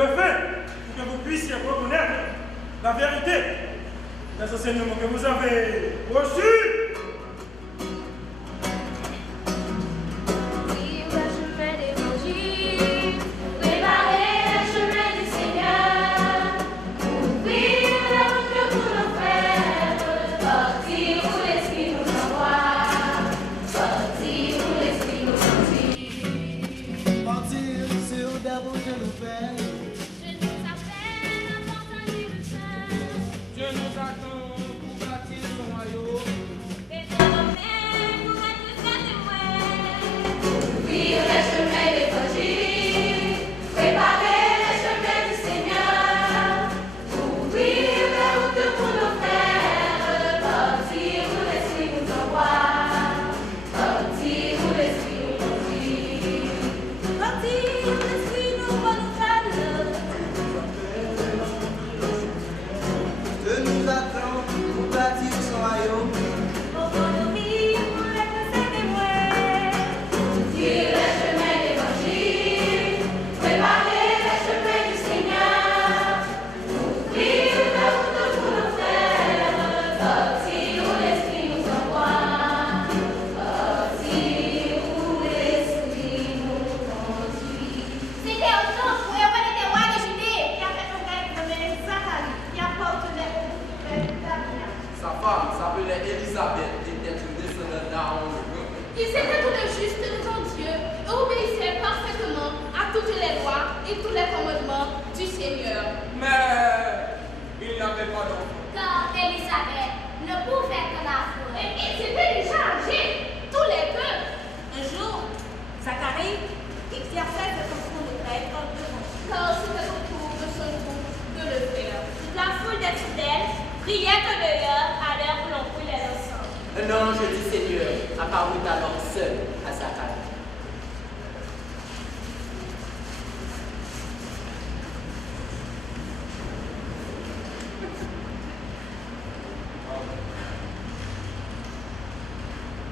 le fais pour que vous puissiez reconnaître la vérité des enseignements que vous avez reçus.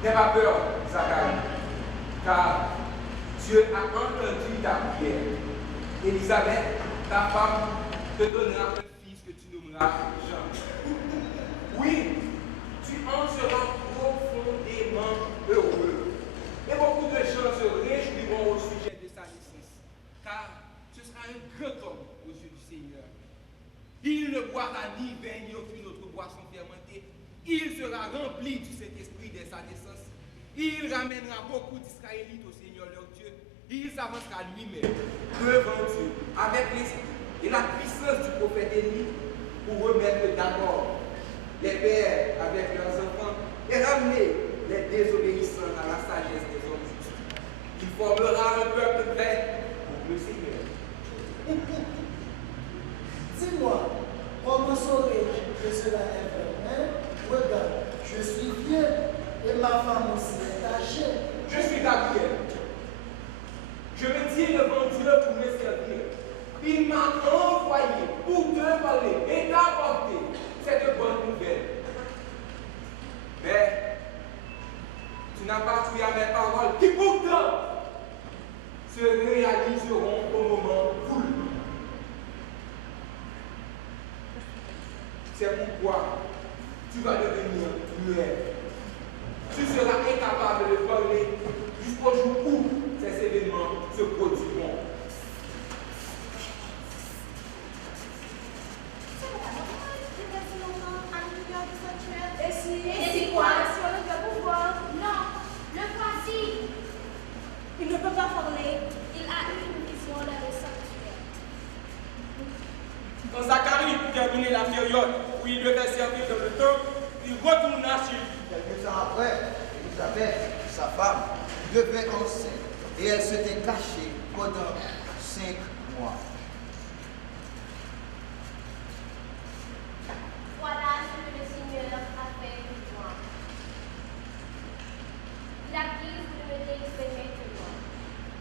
N'aie pas peur, Zacharie, car Dieu a entendu ta prière. Élisabeth, ta femme, te donnera un fils que tu nommeras Jean. Oui, tu en seras profondément heureux. Et beaucoup de gens se réjouiront au sujet de sa naissance, car ce sera un grand homme aux yeux du Seigneur. Il ne boira ni vin ni aucune autre boisson fermentée. Il sera rempli du Saint-Esprit dès sa naissance. Il ramènera beaucoup d'Israélites au Seigneur leur Dieu. Il s'avancera lui-même devant Dieu avec l'esprit et la puissance du prophète Élie pour remettre d'accord les pères avec leurs enfants et ramener les désobéissants à la sagesse des hommes justes. Il formera un peuple prêt pour le Seigneur. Dis-moi, comment saurais-je que cela est vrai? Regarde, je suis vieux et ma femme aussi est âgée. Je suis Gabriel. Je me tiens devant Dieu pour me servir. Il m'a envoyé pour te parler et t'apporter cette bonne nouvelle. Mais tu n'as pas cru à mes paroles qui pourtant se réaliseront au moment voulu. C'est pourquoi tu vas devenir muet. Tu seras incapable de parler jusqu'au jour où ces événements se produiront. Et si quoi? Si on ne peut pouvoir? Non, le voici. Il ne peut pas parler. Il a eu une vision dans le sanctuaire. Quand Zacharie put terminer la période où il devait servir dans le temple, il retourna chez lui. Quelques temps après, Élisabeth, sa femme, devint enceinte et elle s'était cachée pendant 5 mois. Voilà ce que le Seigneur a fait pour moi. Il a dit, vous ne me délivrez maintenant,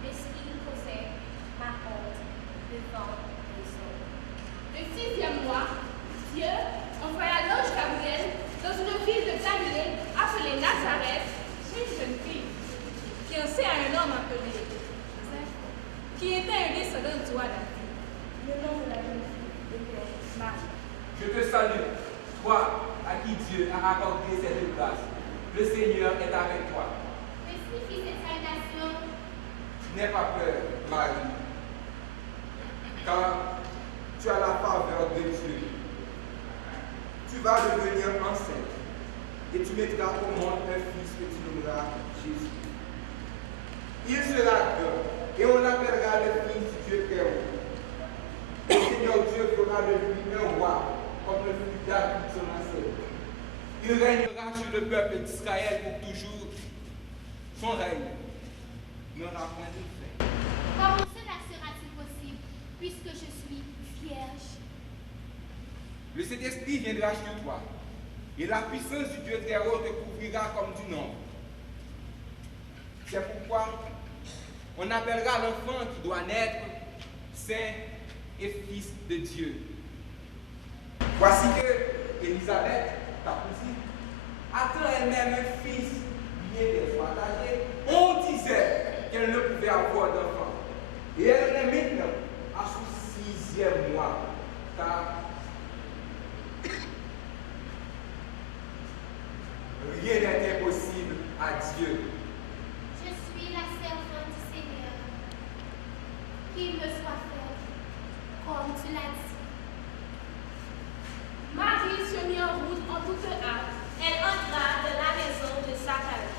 puisqu'il possède ma honte devant les hommes. Le 6e mois, Dieu envoya l'ange Gabriel dans une ville de Galilée appelée Nazareth, chez une jeune fille, fiancée à un homme appelé Joseph, qui était un descendant du roi David. Le Je te salue, toi à qui Dieu a accordé cette grâce. Le Seigneur est avec toi. Que signifie cette salutation? N'aie pas peur, Marie, car tu as la faveur de Dieu. Tu vas devenir enceinte et tu mettras au monde un fils que tu nommeras Jésus. Il sera grand et on l'appellera le Fils du Dieu très haut. Le Seigneur Dieu fera de lui un roi, comme le fut David son ancêtre. Il régnera sur le peuple d'Israël pour toujours. Son règne n'aura point de fin. Comment cela sera-t-il possible, puisque je suis vierge? Le Saint-Esprit viendra sur toi, et la puissance du Dieu très haut te couvrira comme du nombre. C'est pourquoi on appellera l'enfant qui doit naître Saint et Fils de Dieu. Voici que Élisabeth, ta cousine, attend elle-même un fils bien qu'elle soit âgée. On disait qu'elle ne pouvait avoir d'enfant. Et elle en est maintenant à son 6e mois, car rien n'est impossible à Dieu. Je suis la servante du Seigneur. Qu'il me soit fait, comme tu l'as dit. Marie se mit en route en toute hâte. Elle entra dans la maison de Zacharie.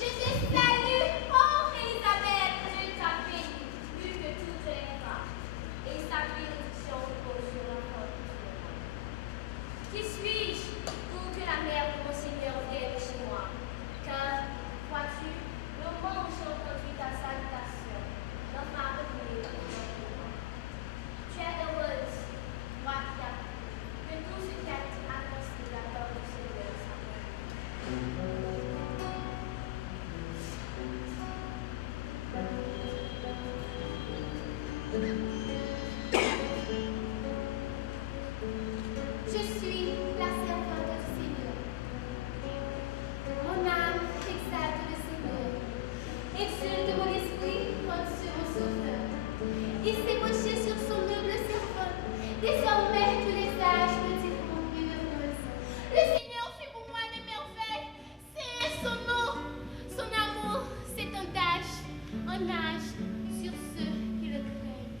Je te salue, oh Élisabeth, je t'appelle plus que toutes les femmes. Et sa bénédiction repose sur l'enfant. Qui suis-je pour que la mère de mon Seigneur vienne chez moi? Car, vois-tu, le moment où j'ai entendu ta salutation, l'homme m'a revenu dans mon moi. Tu es heureuse, moi qui as que tout ce qui a été annoncé de la part du Seigneur s'accomplisse. Je suis la servante du Seigneur. Mon âme exalte le Seigneur. Exulte mon esprit contre sur mon sauveur. Il s'est penché sur son noble servante. Désormais, tous les âges me diront une heureuse. Le Seigneur fait pour moi des merveilles. C'est son nom. Son amour s'étend d'âge en âge sur ceux qui le craignent.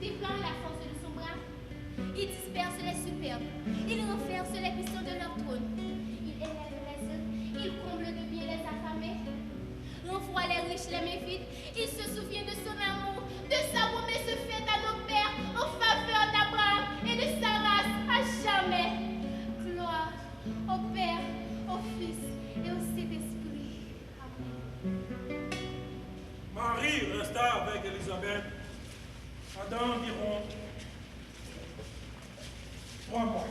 Déploie la force de son bras, il disperse les superbes, il renverse les puissants de leur trône. Il élève les œufs, il comble de bien les affamés, renvoie les riches, les méfites. Il se souvient de son amour, de sa promesse faite à nos pères en faveur d'Abraham et de sa race à jamais. Gloire au Père, au Fils et au Saint-Esprit. Amen. Marie resta avec Élisabeth pendant environ 3 mois.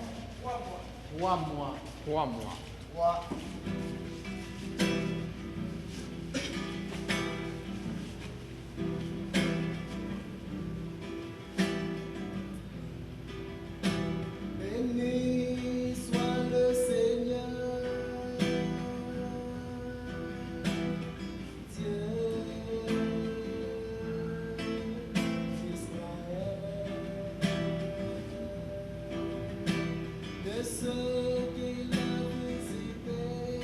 3 mois. 3 mois. 3. Béni soit le Seigneur, Dieu d'Israël, de ceux qui l'ont visité.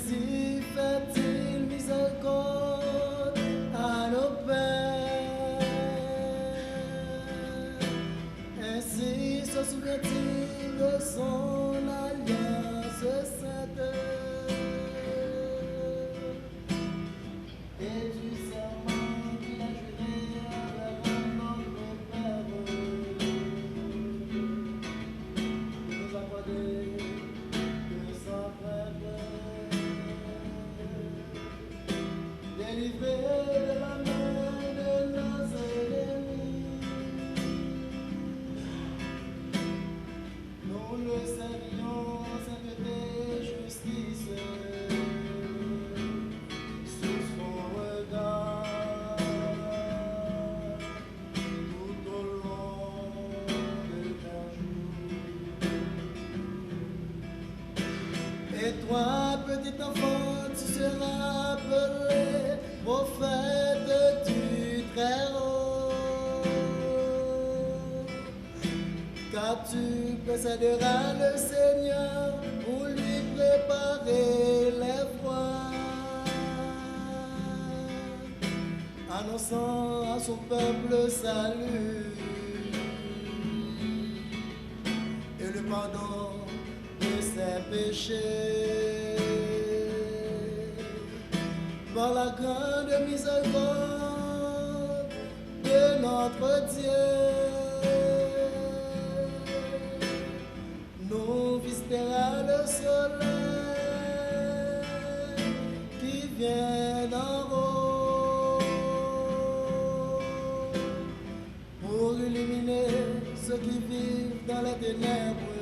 Ainsi fait-il miséricorde à nos pères. Ainsi se souvient-il de son alliance sainte et du serment qu'il a juré avec notre Père de nous accorder de son peuple, délivré de la main de nos ennemis. Nous le servions sainteté, justice, sous son regard, tout au long de nos jours. Et toi, petit enfant, tu seras appelé prophète du Très-Haut, car tu précéderas le Seigneur pour lui préparer les voies, annonçant à son peuple le salut et le pardon de ses péchés. Par la grande miséricorde de notre Dieu, nous visitera le soleil qui vient d'en haut pour illuminer ceux qui vivent dans les ténèbres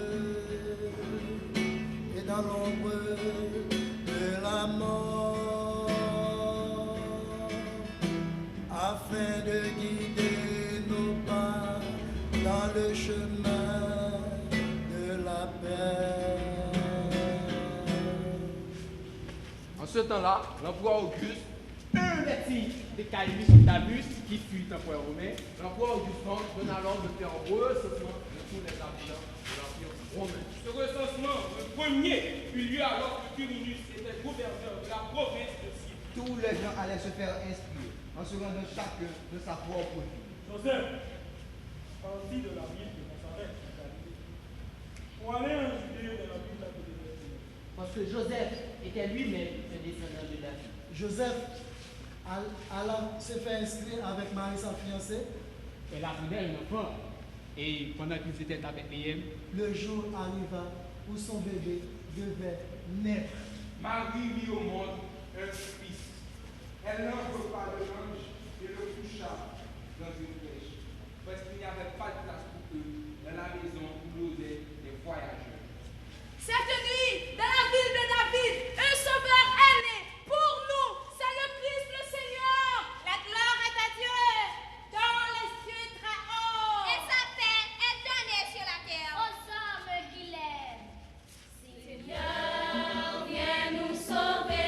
et dans l'ombre de la mort, afin de guider nos pas dans le chemin de la paix. En ce temps-là, l'empereur Auguste, Un métier de Caius Octavius, qui fut empereur romain, l'empereur Augustin donna l'ordre de faire un recensement de tous les habitants de l'Empire romain. Ce recensement, le premier, eut lieu alors que Quirinus était gouverneur de la province de Syrie. Tous les gens allaient se faire inscrire en se rendant chacun de sa propre ville. Joseph partit de la ville de Nazareth en Galilée pour aller en Judée dans la ville appelée Bethléem. parce que Joseph était lui-même un descendant de David. Joseph allant se faire inscrire avec Marie, sa fiancée. Elle attendait un enfant. Et pendant qu'ils étaient à Bethléem, Le jour arriva où son bébé devait naître. Marie vit au monde un fils. Elle n'envoie pas de l'ange et le coucha dans une crèche, parce qu'il n'y avait pas de place pour eux dans la maison où logeaient les voyageurs. Cette nuit, dans la ville de David, un sauveur est né pour nous. C'est le Christ le Seigneur. La gloire est à Dieu dans les cieux très hauts. Et sa paix est donnée sur la terre aux hommes qui l'aiment. Seigneur, viens nous sauver.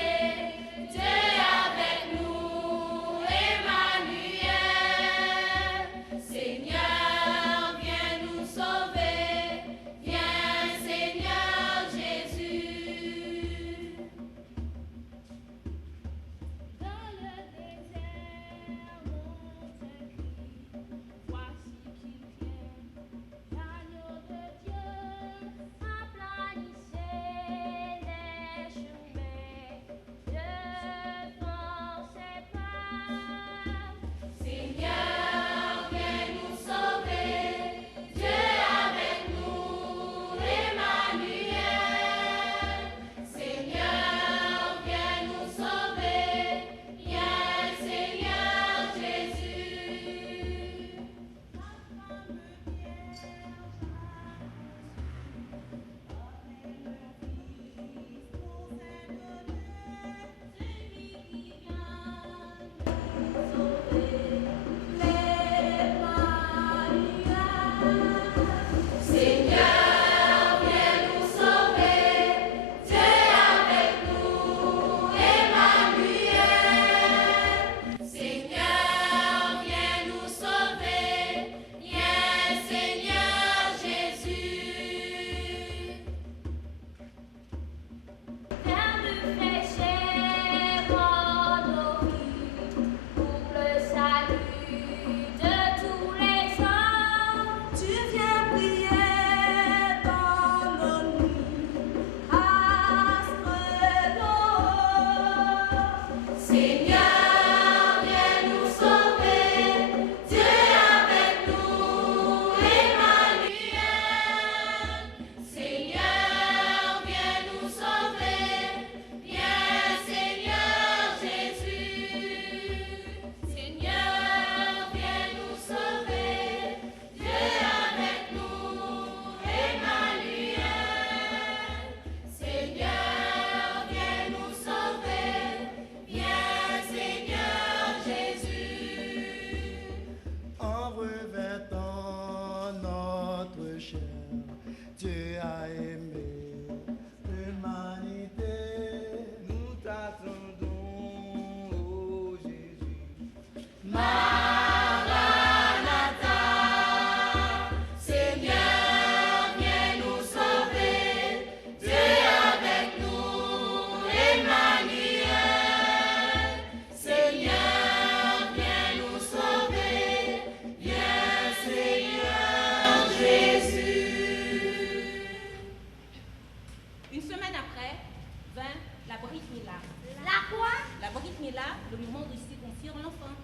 Brit Mila. La quoi? La Brit Mila, le moment de circoncire l'enfant.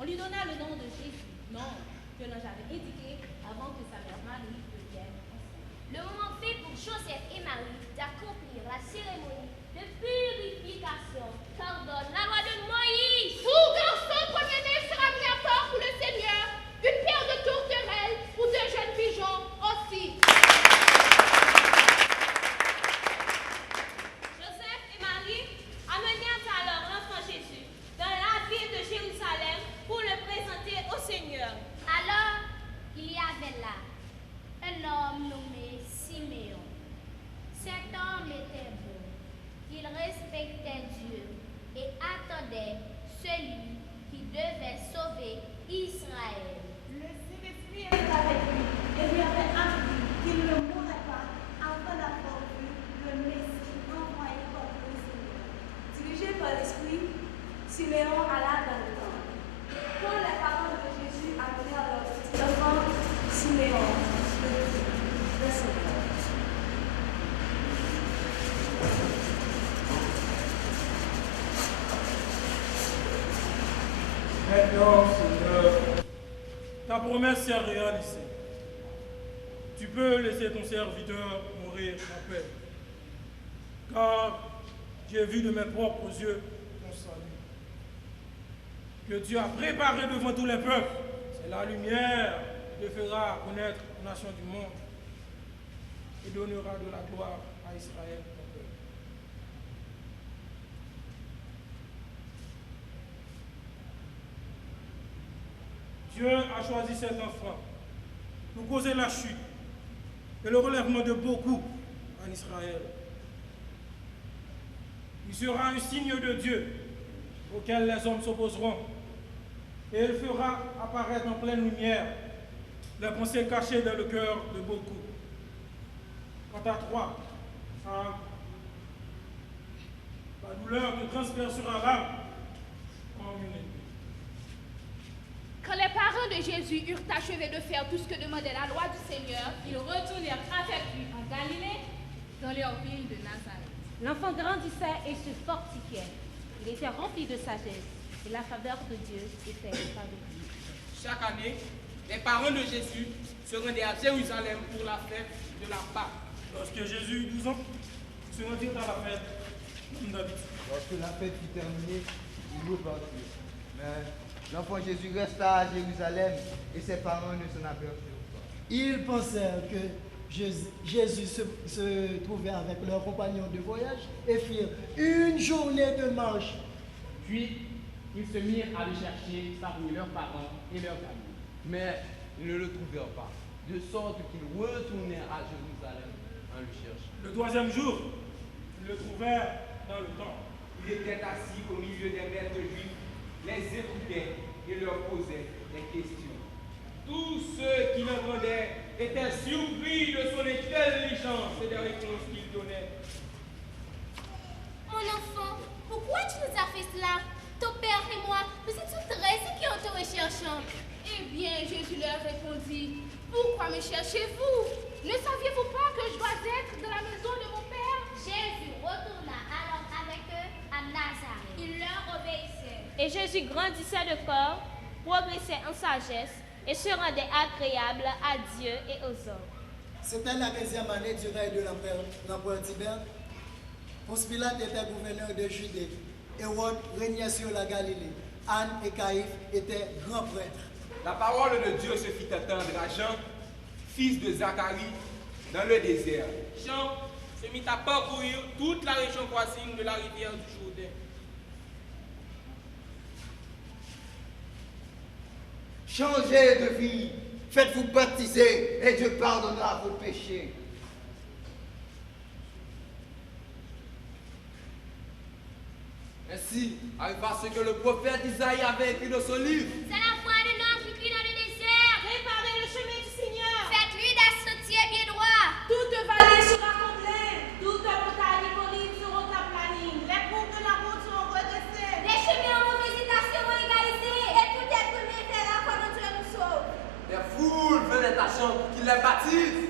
On lui donna le nom de Jésus, nom que l'on avait indiqué avant que sa mère Marie devienne enceinte. Le moment fait pour Joseph et Marie d'accomplir la cérémonie de purification qu'ordonne la loi de Moïse. Tout garçon premier-né sera mis à part pour le Seigneur. Une paire de tourterelles ou de jeunes pigeons aussi. Joseph et Marie amenèrent alors l'enfant Jésus dans la ville de Jérusalem pour le présenter au Seigneur. Alors, il y avait là un homme nommé Siméon. Cet homme était bon. Il respectait Dieu et attendait celui qui devait sauver Israël. Le Saint-Esprit était avec lui et lui avait appris qu'il ne mourrait pas avant d'avoir vu le Messie envoyé par le Seigneur. Dirigé par l'Esprit, Siméon alla dans le temple. Quand les parents de Jésus appelèrent leur petit enfant, Siméon le recevait. Maintenant, Seigneur, ta promesse s'est réalisée. Tu peux laisser ton serviteur mourir en paix. Car j'ai vu de mes propres yeux ton salut. Que tu as préparé devant tous les peuples. C'est la lumière qui te fera connaître aux nations du monde et donnera de la gloire à Israël, ton peuple. Dieu a choisi cet enfant pour causer la chute et le relèvement de beaucoup en Israël. Il sera un signe de Dieu auquel les hommes s'opposeront et il fera apparaître en pleine lumière les pensées cachées dans le cœur de beaucoup. Quant à toi, femme, la douleur te transpercera l'âme comme une épée. Quand les parents de Jésus eurent achevé de faire tout ce que demandait la loi du Seigneur, Ils retournèrent avec lui en Galilée, dans leur ville de Nazareth. l'enfant grandissait et se fortifiait. Il était rempli de sagesse et la faveur de Dieu était avec lui. Chaque année, les parents de Jésus se rendaient à Jérusalem pour la fête de la Pâque. Lorsque Jésus eut 12 ans, il se rendit à la fête comme d'habitude. Lorsque la fête fut terminée, il repartit. Mais l'enfant Jésus resta à Jérusalem et ses parents ne s'en aperçurent pas. Ils pensèrent que Jésus se trouvait avec leurs compagnons de voyage et firent une journée de marche. Puis, ils se mirent à le chercher parmi leurs parents et leurs amis. Mais ils ne le trouvèrent pas, de sorte qu'ils retournèrent à Jérusalem en le cherchant. Le 3e jour, ils le trouvèrent dans le temple. Il était assis au milieu des maîtres juifs, les écoutait et leur posait des questions. Tous ceux qui l'entendaient étaient surpris de son intelligence et des réponses qu'il donnait. Mon enfant, pourquoi tu nous as fait cela? Ton père et moi, nous étions très inquiets en te recherchant. Eh bien, Jésus leur répondit, pourquoi me cherchez-vous? Ne saviez-vous pas que je dois être dans la maison de mon père? Jésus retourna alors avec eux à Nazareth. Il leur obéissait. Et Jésus grandissait de corps, progressait en sagesse et se rendait agréable à Dieu et aux hommes. C'était la 15e année du règne de l'empereur Tibère. Ponce Pilate était gouverneur de Judée. Hérode régnait sur la Galilée. Anne et Caïphe étaient grands prêtres. La parole de Dieu se fit entendre à Jean, fils de Zacharie, dans le désert. Jean se mit à parcourir toute la région voisine de la rivière du Jourdain. Changez de vie, faites-vous baptiser et Dieu pardonnera vos péchés. Ainsi arriva ce que le prophète Isaïe avait écrit dans son livre. C'est la voix d'un homme qui crie dans le désert. Préparez le chemin du Seigneur. Faites-lui des sentiers bien droits. Toute vallée sera comblée, toute montagne et collines seront aplanies, les cours de la route seront redressés. Les chemins en mauvaise état seront égalisés et tout être humain verra comment Dieu nous sauve. Les foules venaient à Jean pour qu'il les baptise.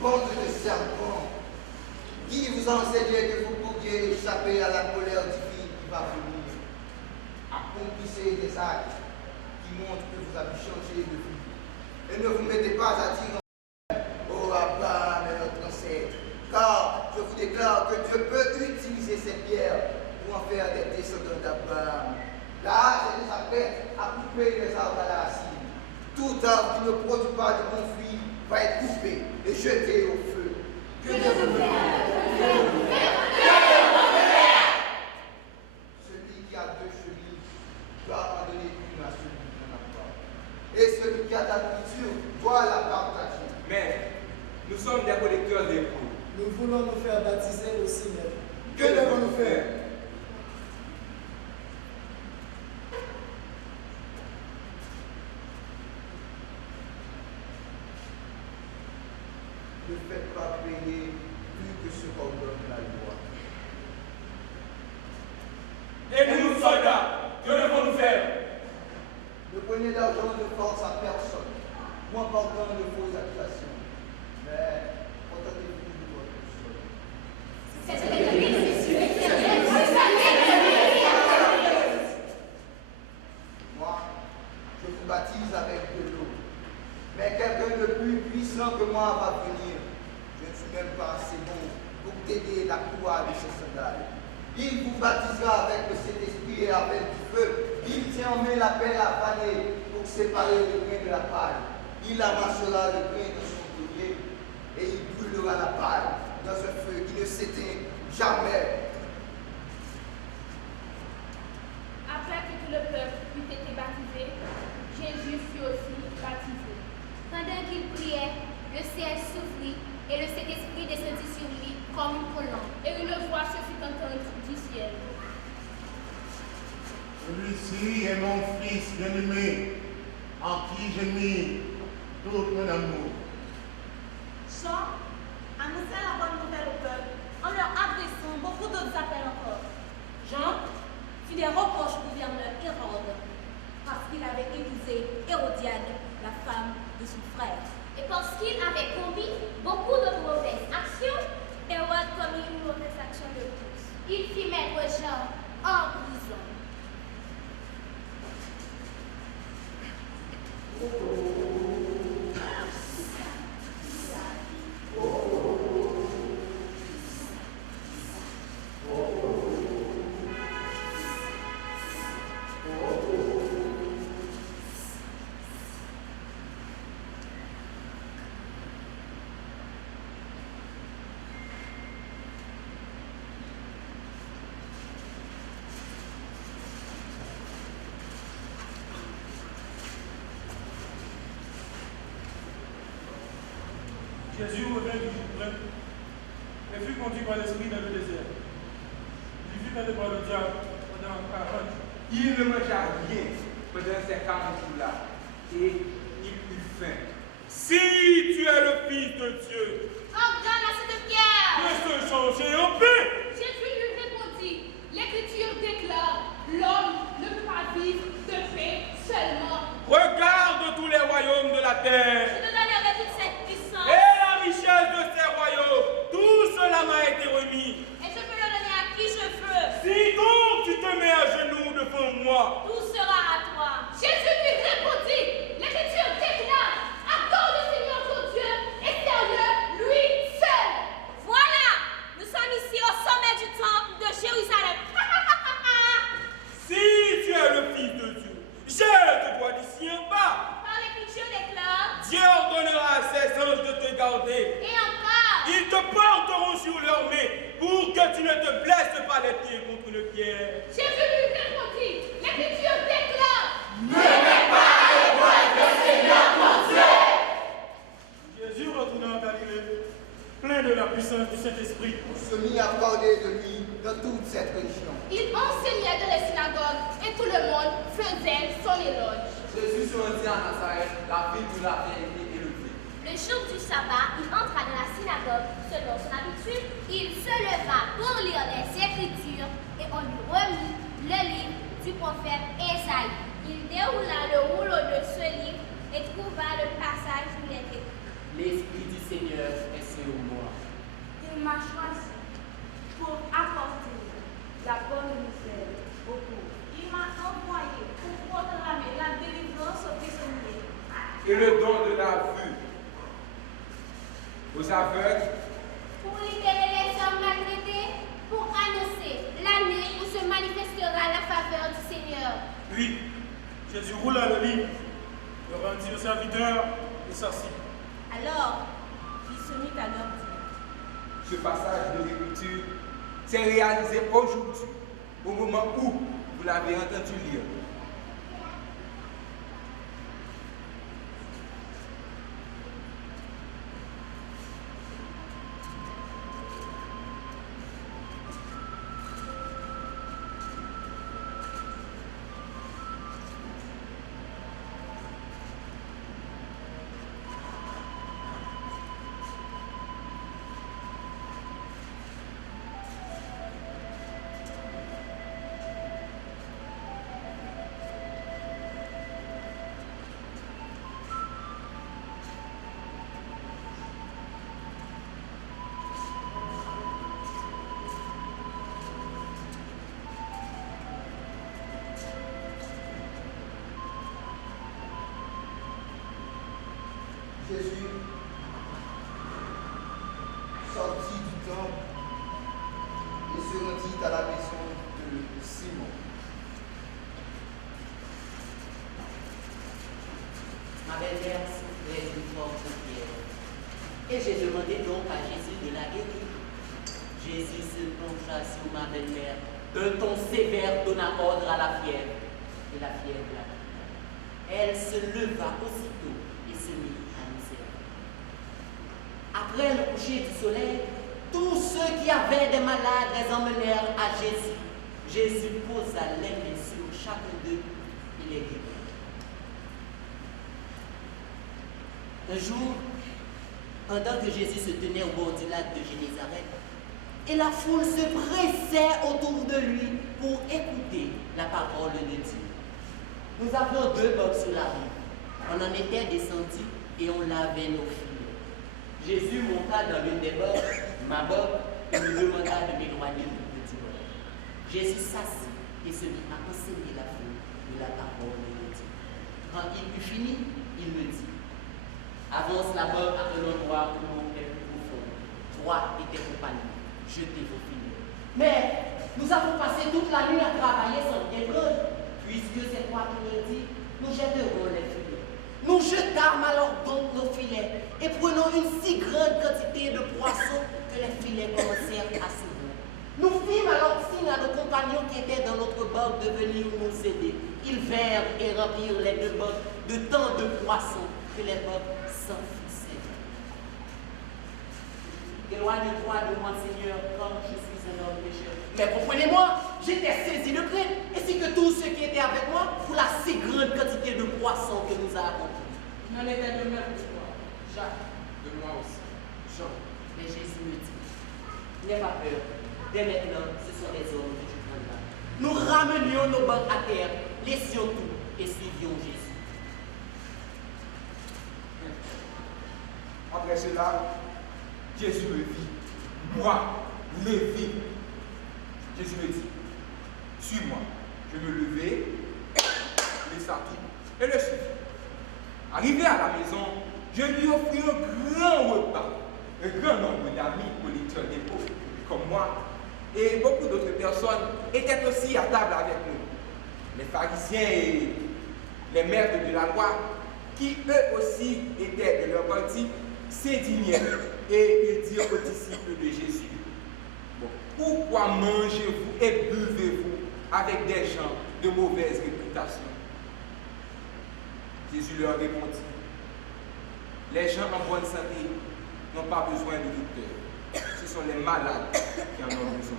bande de serpents, qui vous a enseigné que vous pourriez échapper à la colère divine qui va venir. Accomplissez des actes qui montrent que vous avez changé de vie. Et ne vous mettez pas à dire oh Abraham est notre ancêtre, car je vous déclare que Dieu peut utiliser ces pierres pour en faire des descendants d'Abraham. Là, j'ai déjà prêt à couper les arbres à la racine. Tout arbre qui ne produit pas de bon fruit va être coupé et jeté au feu. Que Dieu vous Celui qui a 2 chevilles doit en donner une à celui qui n'en a pas. Et celui qui a de la nourriture doit la partager. Mais nous sommes des collecteurs d'impôts. Nous voulons nous faire baptiser aussi même. Que devons-nous faire? Ne faites pas payer plus que ce qu'ordonne la loi. Et nous, soldats, que devons-nous faire? Ne prenez d'argent de force à personne, ou en portant de fausses accusations. Mais contentez-vous de votre sol. Moi, je vous baptise avec de l'eau. Mais quelqu'un de plus puissant que moi va venir. Je ne suis même pas assez bon pour t'aider la courroie de ses sandales. Il vous baptisera avec le Saint-Esprit et avec du feu. Il tient en main la pelle à faner pour séparer le grain de la paille. Il amassera le grain de son collier et il brûlera la paille dans un feu qui ne s'éteint jamais. Après que tout le peuple eut été baptisé, Jésus fut aussi baptisé. Pendant qu'il priait, le ciel s'ouvrit et le Saint-Esprit descendit sur lui comme une colombe. Et une voix se fit entendre du ciel. Celui-ci est mon fils bien-aimé, en qui j'ai mis tout mon amour. Jean annonçait la bonne nouvelle au peuple en leur adressant beaucoup d'autres appels encore. Jean fit des reproches au gouverneur Hérode parce qu'il avait épousé Hérodiade, la femme de son frère. Et parce qu'il avait commis beaucoup de mauvaises actions, Hérode commis une mauvaise action de plus. Il fit mettre Jean en prison. Jésus revint du Jourdain et fut conduit par l'Esprit dans le désert. Il fut tenté par le diable pendant 40 jours. Il ne mangea rien pendant ces 40 jours-là et il eut faim. Si tu es le Fils de Dieu, Ordonne à cette pierre. de se changer en paix. Jésus lui répondit, l'Écriture déclare, l'homme ne peut pas vivre de paix seulement. Regarde tous les royaumes de la Je terre te donnerai toute cette puissance. et la richesse de ces royaumes. Tout cela m'a été remis. Et je peux le donner à qui je veux. Si donc tu te mets à genoux devant moi, Tout sera à toi. Jésus lui répondit, l'Écriture déclare, adore le Seigneur ton Dieu et serve-le lui seul. Voilà, nous sommes ici au sommet du temple de Jérusalem. si tu es le Fils de Dieu, jette-toi d'ici en bas. Car l'Écriture déclare, Dieu ordonnera à ses anges de te garder. et encore, Ils te porteront sur leurs mains pour que tu ne te blesses pas les pieds contre une pierre. Jésus lui répondit, l'Écriture déclare, Jésus retourna en Galilée, plein de la puissance du Saint-Esprit. On se mit à parler de lui dans toute cette région. il enseignait dans les synagogues et tout le monde faisait son éloge. Jésus se rendit à Nazareth, la ville où il avait été élevé. le jour du sabbat, il entra dans la synagogue selon son habitude. Il se leva pour lire les Écritures et on lui remit le livre du prophète Ésaïe. Il déroula le rouleau de ce livre et trouva le passage où il était. L'Esprit du Seigneur est sur m'a choisi pour apporter la bonne nouvelle aux pauvres. Il m'a envoyé pour proclamer la délivrance aux prisonniers. Et le don de la vue aux aveugles, Pour libérer les hommes maltraités, pour annoncer l'année où se manifestera la faveur du Seigneur. Puis, Jésus roula le livre, le rendit au serviteur et s'assit. Alors, il se mit à leur dire. ce passage de l'écriture s'est réalisé aujourd'hui, au moment où vous l'avez entendu lire. Jésus sortit du temple et se rendit à la maison de Simon. Ma belle-mère souffrait d'une forte fièvre. Et j'ai demandé donc à Jésus de la guérir. Jésus se plongea sur ma belle-mère. D'un ton sévère donna ordre à la fièvre. Et la fièvre la quitta. Elle se leva aussitôt et se mit à nous servir. Après le coucher du soleil, tous ceux qui avaient des malades les emmenèrent à Jésus. Jésus posa les mains sur chacun d'eux et les guérit. Un jour, pendant que Jésus se tenait au bord du lac de Génézareth, et la foule se pressait autour de lui pour écouter la parole de Dieu. Nous avions 2 bocs sur la rive. On en était descendu et on lavait nos filets. Jésus monta dans l'une des bocs, ma boc, et me demanda de m'éloigner du bord. Jésus s'assit et se mit à enseigner la foule de la parole de Dieu. Quand il eut fini, il me dit: avance la boc à un endroit où l'eau est plus profonde. Toi et tes compagnons, jetez vos filets. Mais nous avons passé toute la nuit à travailler sans rien prendre. Puisque c'est toi qui me dis, nous jetterons les filets. Nous jetâmes alors donc nos filets et prenons une si grande quantité de poissons que les filets commencèrent à s'ouvrir. Nous fîmes alors signe à nos compagnons qui étaient dans notre boc de venir nous aider. Ils vinrent et remplirent les 2 bocs de tant de poissons que les bocs s'enfonçaient. Éloigne-toi de moi, Seigneur, quand je suis un homme pécheur. Mais comprenez-moi, j'étais saisi de crainte, ainsi que tous ceux qui étaient avec moi, pour la si grande quantité de poissons que nous avons pris. Il en était de même de toi, Jacques, De moi aussi, Jean. mais Jésus me dit: n'aie pas peur, dès maintenant, ce sont les hommes que tu prendras. Nous ramenions nos bancs à terre, laissions tout et suivions Jésus. Après cela, Jésus me vit, moi, Lévi. Jésus me dit: suis-moi. Je me levai, laissa tout et le suivis. Arrivé à la maison, je lui offris un grand repas. Un grand nombre d'amis collecteurs d'impôts comme moi et beaucoup d'autres personnes étaient aussi à table avec nous. Les pharisiens et les maîtres de la loi, qui eux aussi étaient de leur parti, s'indignèrent et ils dirent aux disciples de Jésus: bon, pourquoi mangez-vous et buvez-vous avec des gens de mauvaise réputation? Jésus leur répondit: les gens en bonne santé n'ont pas besoin de docteur, ce sont les malades qui en ont besoin.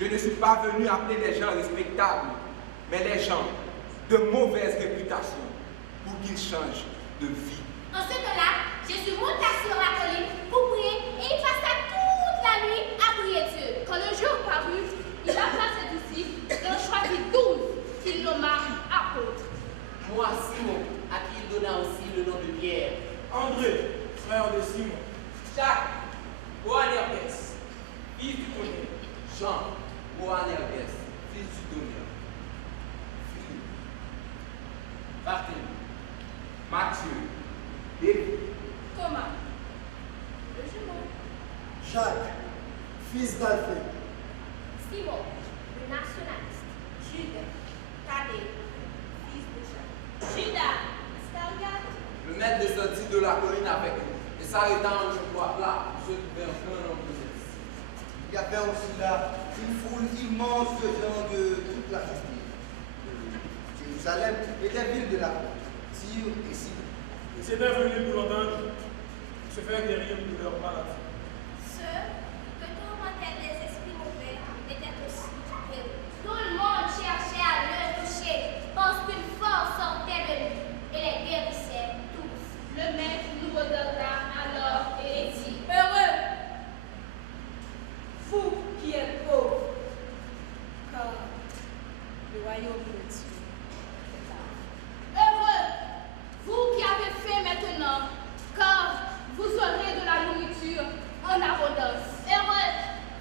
Je ne suis pas venu appeler les gens respectables, mais les gens de mauvaise réputation pour qu'ils changent de vie. En ce temps-là, Jésus monta sur la colline pour prier et il passa toute la nuit à prier Dieu. Quand le jour parut, il appela ses disciples et en choisit 12 qu'il nomma apôtres. Moi, Simon, à qui il donna aussi le nom de Pierre. André, frère de Simon. Jacques, Boanerges, Jean, Boanerges, fils du donneur. Philippe, Barthélemy, Mathieu, David, Thomas, le jumeau. Jacques, fils d'Alphée. Simon, le nationaliste. Jude, Thaddée, fils de Jacques. Judas, Iscariote. le maître descendit de la colline avec eux, et s'arrêtant je crois là, se trouvait un grand nombre de ceux-ci. Il y avait aussi là une foule immense de gens de toute la cité. Jérusalem et des villes de la côte, Tyr et Sidon. Ils étaient venus pour l'entendre se faire guérir de leur maladie. Ceux que tourmentaient les esprits mauvais étaient aussi guéris. Tout le monde cherchait à le toucher parce qu'une force sortait de lui et les guérissait tous. Le maître nous regarda alors et dit, heureux, vous qui êtes pauvres, car le royaume de Dieu est à vous. Heureux, vous qui avez faim maintenant, car vous aurez de la nourriture en abondance. Heureux,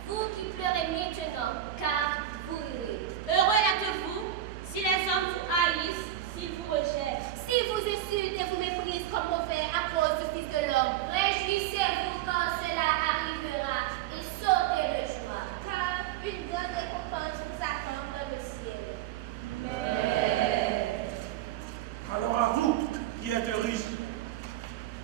vous qui pleurez maintenant, car vous rirez. Heureux êtes-vous si les hommes vous haïssent, s'ils vous rejettent. Si vous insultent et vous méprisent comme mauvais à cause du Fils de l'homme, réjouissez-vous quand cela arrivera et sautez de joie, car une grande récompense vous attend dans le ciel. Alors à vous qui êtes riches,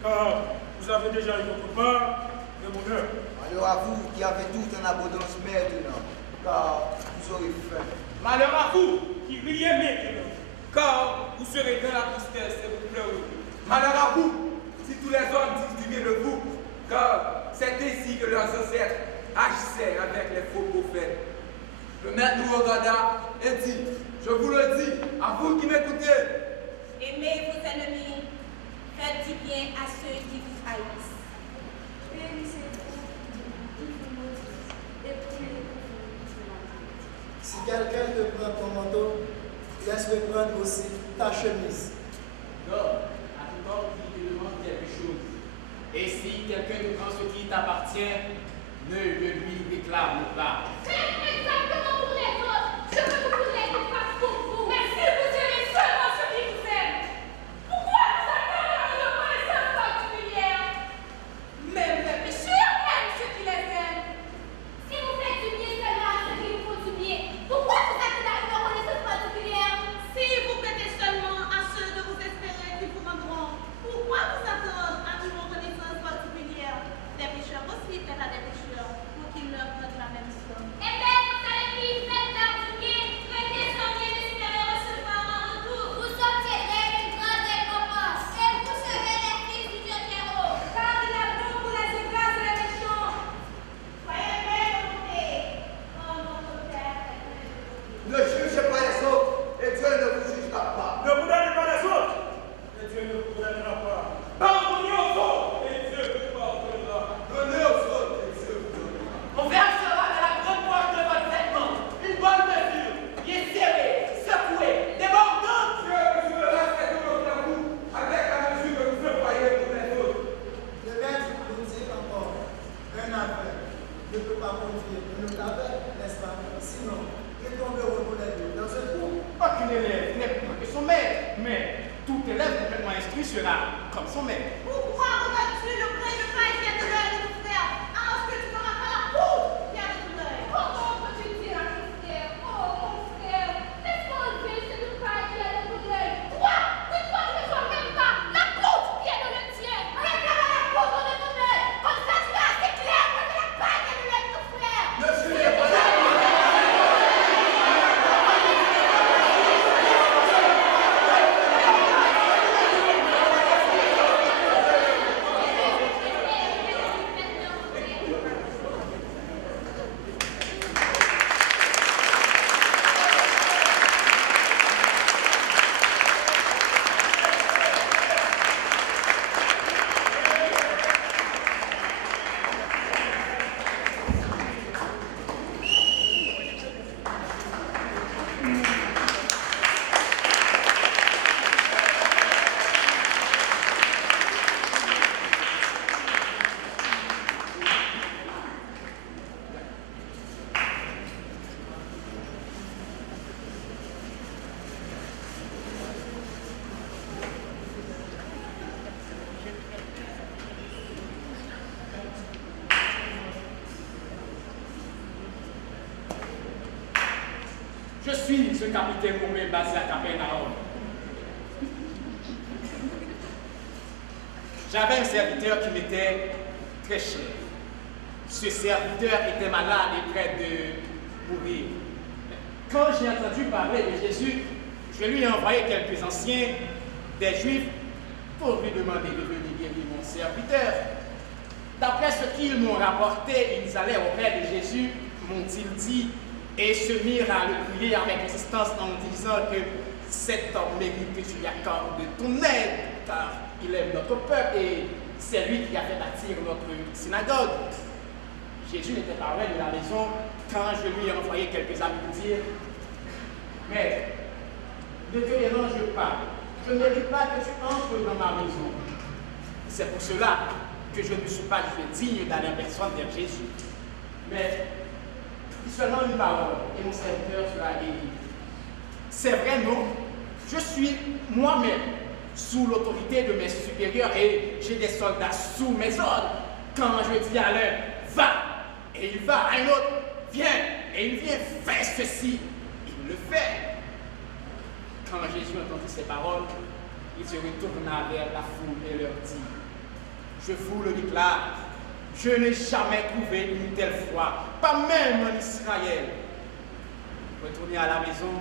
car vous avez déjà eu votre part de bonheur. Alors à vous qui avez tout en abondance maintenant, car vous aurez faim. Malheur à vous qui riez maintenant, car vous serez dans la tristesse et vous pleurerez. Malheur à vous si tous les hommes disent du bien de vous, car c'est ainsi que leurs ancêtres agissaient avec les faux prophètes. Le maître nous regarda et dit, je vous le dis, à vous qui m'écoutez, Aimez vos ennemis, faites du bien à ceux qui vous haïssent. Si quelqu'un te prend ton manteau, laisse-le prendre aussi ta chemise. Donne à tout homme qui te demande quelque chose. Et si quelqu'un te prend ce qui t'appartient, ne le lui réclame pas. Faites exactement pour les autres ce que vous voulez qu'ils fassent pour vous. Mais si vous aimez seulement ceux qui vous aiment, pourquoi vous attendez à une reconnaissance particulière? Même les pécheurs aiment ceux qui les aiment. Si vous faites du bien seulement à ceux qui vous font du bien, pourquoi vous attendez à une reconnaissance particulière? Si vous prêtez seulement à ceux que vous espérez qu'ils vous rendront, pourquoi vous attendre à une reconnaissance particulière? Les pécheurs aussi prêtent à des pécheurs pour qu'ils leur rendent la même somme. Eh bien, vous allez vivre, faites-leur du bien, prêtez sans bien espérer recevoir en retour. Vous obtiendrez une grande récompense et vous serez les fils du Dieu très haut. Car il a bon pour les ingrats et les méchants. Soyez bien montés, comme votre Père est bien. Ne jugez pas les autres, et Dieu ne vous jugera pas. Ne vous donnez pas les autres, et Dieu ne vous donnera pas. Pardonnez aux autres, et Dieu vous pardonnera. Donnez aux autres, et Dieu vous donnera. On versera de la grande poche de votre vêtement une bonne mesure, bien serrée, secouée, débordante. Dieu vous fera faire de votre vous avec la mesure que vous employez pour les autres. Le maître nous dit encore, un aveugle ne peut pas conduire un autre aveugle, n'est-ce pas? Sinon, ils tomberont tous les deux dans un trou. Aucun élève n'est plus que son maître, mais tout élève complètement instruit sera comme son maître. Pourquoi regardes-tu le vrai de paille qui est de l'œil de ton frère, alors que tu n'auras pas la poudre qui est de ton œil? Comment peux-tu dire à ton frère, oh mon frère, laisse-moi enlever cette paille qui est dans ton œil. Toi, ne toi même pas la poudre qui est dans le tien. Regarde la poudre de ton œil. Comme ça, tu verras assez clair que la paille qui est dans l'œil de ton frère. Ne jugez pas les autres. Heureux Je suis ce capitaine romain basé à Capernaum. J'avais un serviteur qui m'était très cher. Ce serviteur était malade et près de mourir. Quand j'ai entendu parler de Jésus, je lui ai envoyé quelques anciens des Juifs pour lui demander de venir guérir mon serviteur. D'après ce qu'ils m'ont rapporté, ils allaient auprès de Jésus, m'ont-ils dit, et se mirent à le prier avec insistance en disant que cet homme mérite que tu lui accordes de ton aide, car il aime notre peuple et c'est lui qui a fait bâtir notre synagogue. Jésus n'était pas loin de la maison quand je lui ai envoyé quelques amis pour dire « Mais ne te dérange pas, je ne mérite pas que tu entres dans ma maison. » C'est pour cela que je ne suis pas digne d'aller en personne vers Jésus. Mais dis seulement une parole et mon serviteur sera guéri. C'est vrai, non? Je suis moi-même sous l'autorité de mes supérieurs et j'ai des soldats sous mes ordres. Quand je dis à l'un, va, et il va, à un autre, viens, et il vient, fais ceci, il le fait. Quand Jésus entendit ces paroles, il se retourna vers la foule et leur dit, je vous le déclare, je n'ai jamais trouvé une telle foi, pas même en Israël. Retournez à la maison,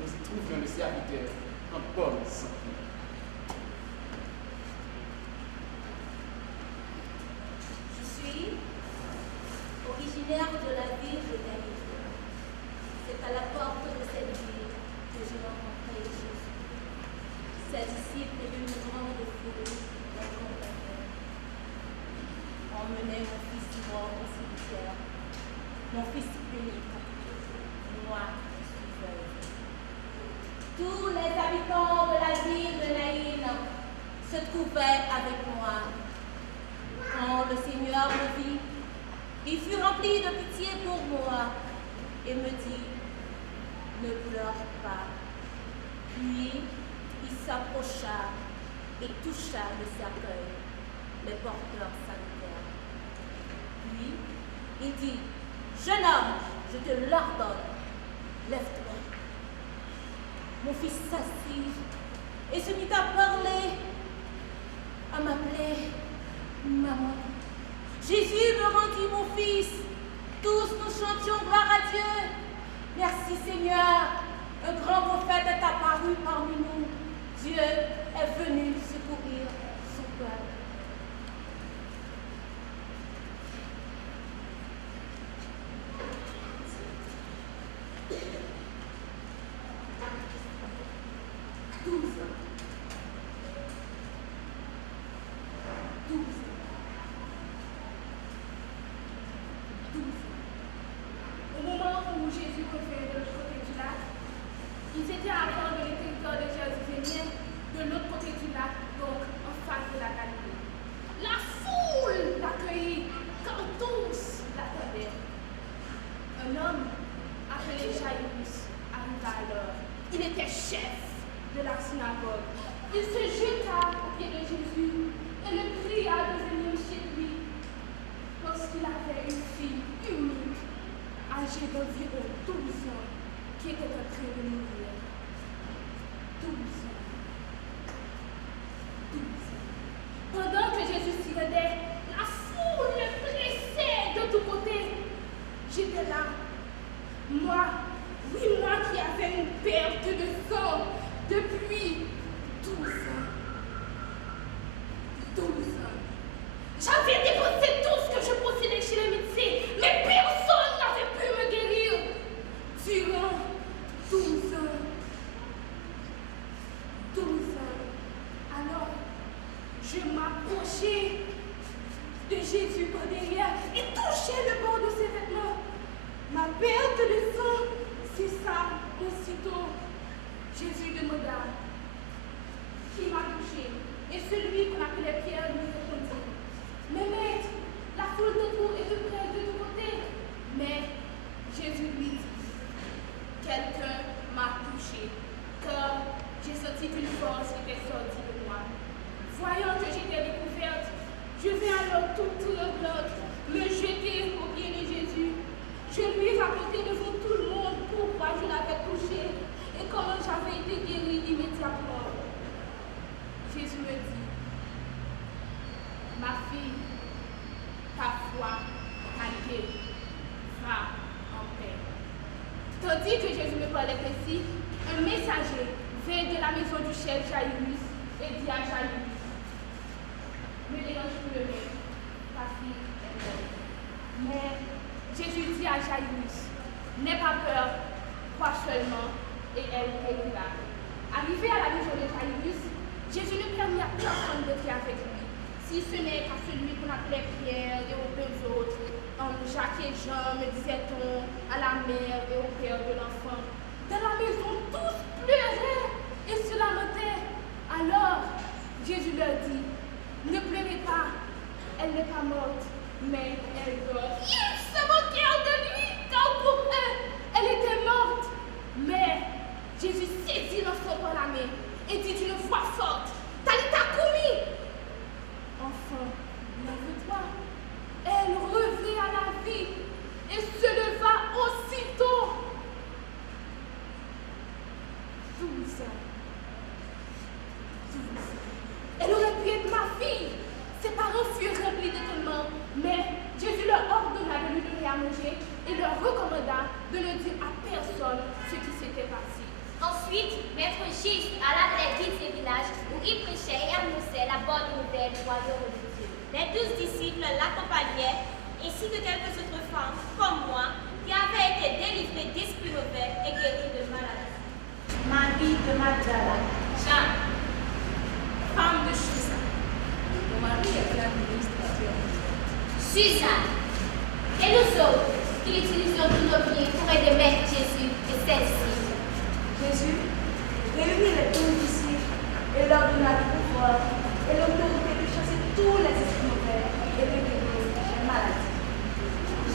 nous y trouvions le serviteur en bonne santé. Originaire de la ville de Naïm. C'est à la porte de cette ville que j'ai rencontré Jésus. Ses disciples et une grande foule l'accompagnaient. Emmenez mon fils mort au cimetière, mon fils unique. Moi, je suis veuve. Tous les habitants de la ville de Naïm se trouvaient avec moi. Quand le Seigneur me vit, il fut rempli de pitié pour moi et me dit, ne pleure pas. Puis il s'approcha et toucha le cercueil, les porteurs sanitaires. Puis il dit, jeune homme, je te l'ordonne, lève-toi. Mon fils s'assit et se mit à parler, à m'appeler maman. Jésus me rendit mon fils. Tous nous chantions gloire à Dieu. Merci Seigneur. Un grand prophète est apparu parmi nous. Dieu est venu secourir son peuple. Jésus préférait de l'autre côté du lac. Ils étaient à prendre le territoire de Jérusalem de l'autre côté du lac, donc en face de la Galilée. La foule l'accueillit car tous l'attendaient. Un homme appelé Jairus arriva alors. Il était chef de la synagogue. Il se jeta aux pieds de Jésus et le pria de venir chez lui parce qu'il avait une fille unique, âgée d'environ 12 ans, qui était en train de mourir. 12 ans. 12 ans. Pendant que Jésus s'y rendait, la foule le pressait de tous côtés. J'étais là. Moi, oui, moi qui avais une perte de sang depuis 12 ans. 12 ans. J'avais dépensé tout ce que je possédais chez les médecins, mais personne n'avait pu me guérir. Durant 12 ans. 12 ans. Alors, je m'approchais de Jésus par derrière et touchais le bord de ses vêtements. Ma perte de sang cessa aussitôt. Jésus demanda, qui m'a touché? Et celui qu'on appelait Pierre lui répondit, mais maître, la foule autour est de près de tous côtés. Mais Jésus lui dit, quelqu'un m'a touché, car j'ai senti qu'une force était sortie de moi. Voyant que j'étais découverte, je vais alors toute tremblante me jeter aux pieds de Jésus. Je lui ai raconté devant tout le monde pourquoi je l'avais touché. toi, calmez, va en paix. Tandis que Jésus me parlait ainsi, un messager vint de la maison du chef Jairus et dit à Jairus, ne dérange plus le maître, ta fille est morte. Mais Jésus dit à Jairus, n'aie pas peur, crois seulement, et elle guérira. Arrivé à la maison de Jairus, Jésus ne permit à personne d'entrer avec lui, si ce n'est qu'à celui qu'on appelait Pierre et aux deux autres, Jacques et Jean, me disait-on, à la mère et au père de l'enfant. Dans la maison, tous pleuraient et se lamentaient. Alors, Jésus leur dit, ne pleurez pas, elle n'est pas morte, mais elle dort. Ils se moquèrent de lui, car pour eux, elle était morte. Mais Jésus saisit l'enfant par la main et dit d'une voix forte, Talita Koumi. Enfant, lève-toi. Elle revint à la vie et se leva aussitôt. 12 ans. Elle aurait pu être ma fille. Ses parents furent remplis d'étonnement, mais Jésus leur ordonna de lui donner à manger et leur recommanda de ne dire à personne ce qui s'était passé. Ensuite, Maître Jésus alla dans les villes et villages où il prêchait et annonçait la bonne nouvelle du royaume de Dieu. Les 12 disciples l'accompagnaient, ainsi que quelques autres femmes, comme moi, qui avaient été délivrées d'esprits mauvais et guéries de maladies. Marie de Magdala, Jeanne, femme de Chusa. Mon mari était administrateur. Suzanne. Et nous autres, qui utilisons tous nos pieds pour aider Maître Jésus et celle-ci. Jésus réunit les 12 disciples et leur donna le pouvoir et l'autorité de chasser tous les esprits mauvais et de guérir les maladies.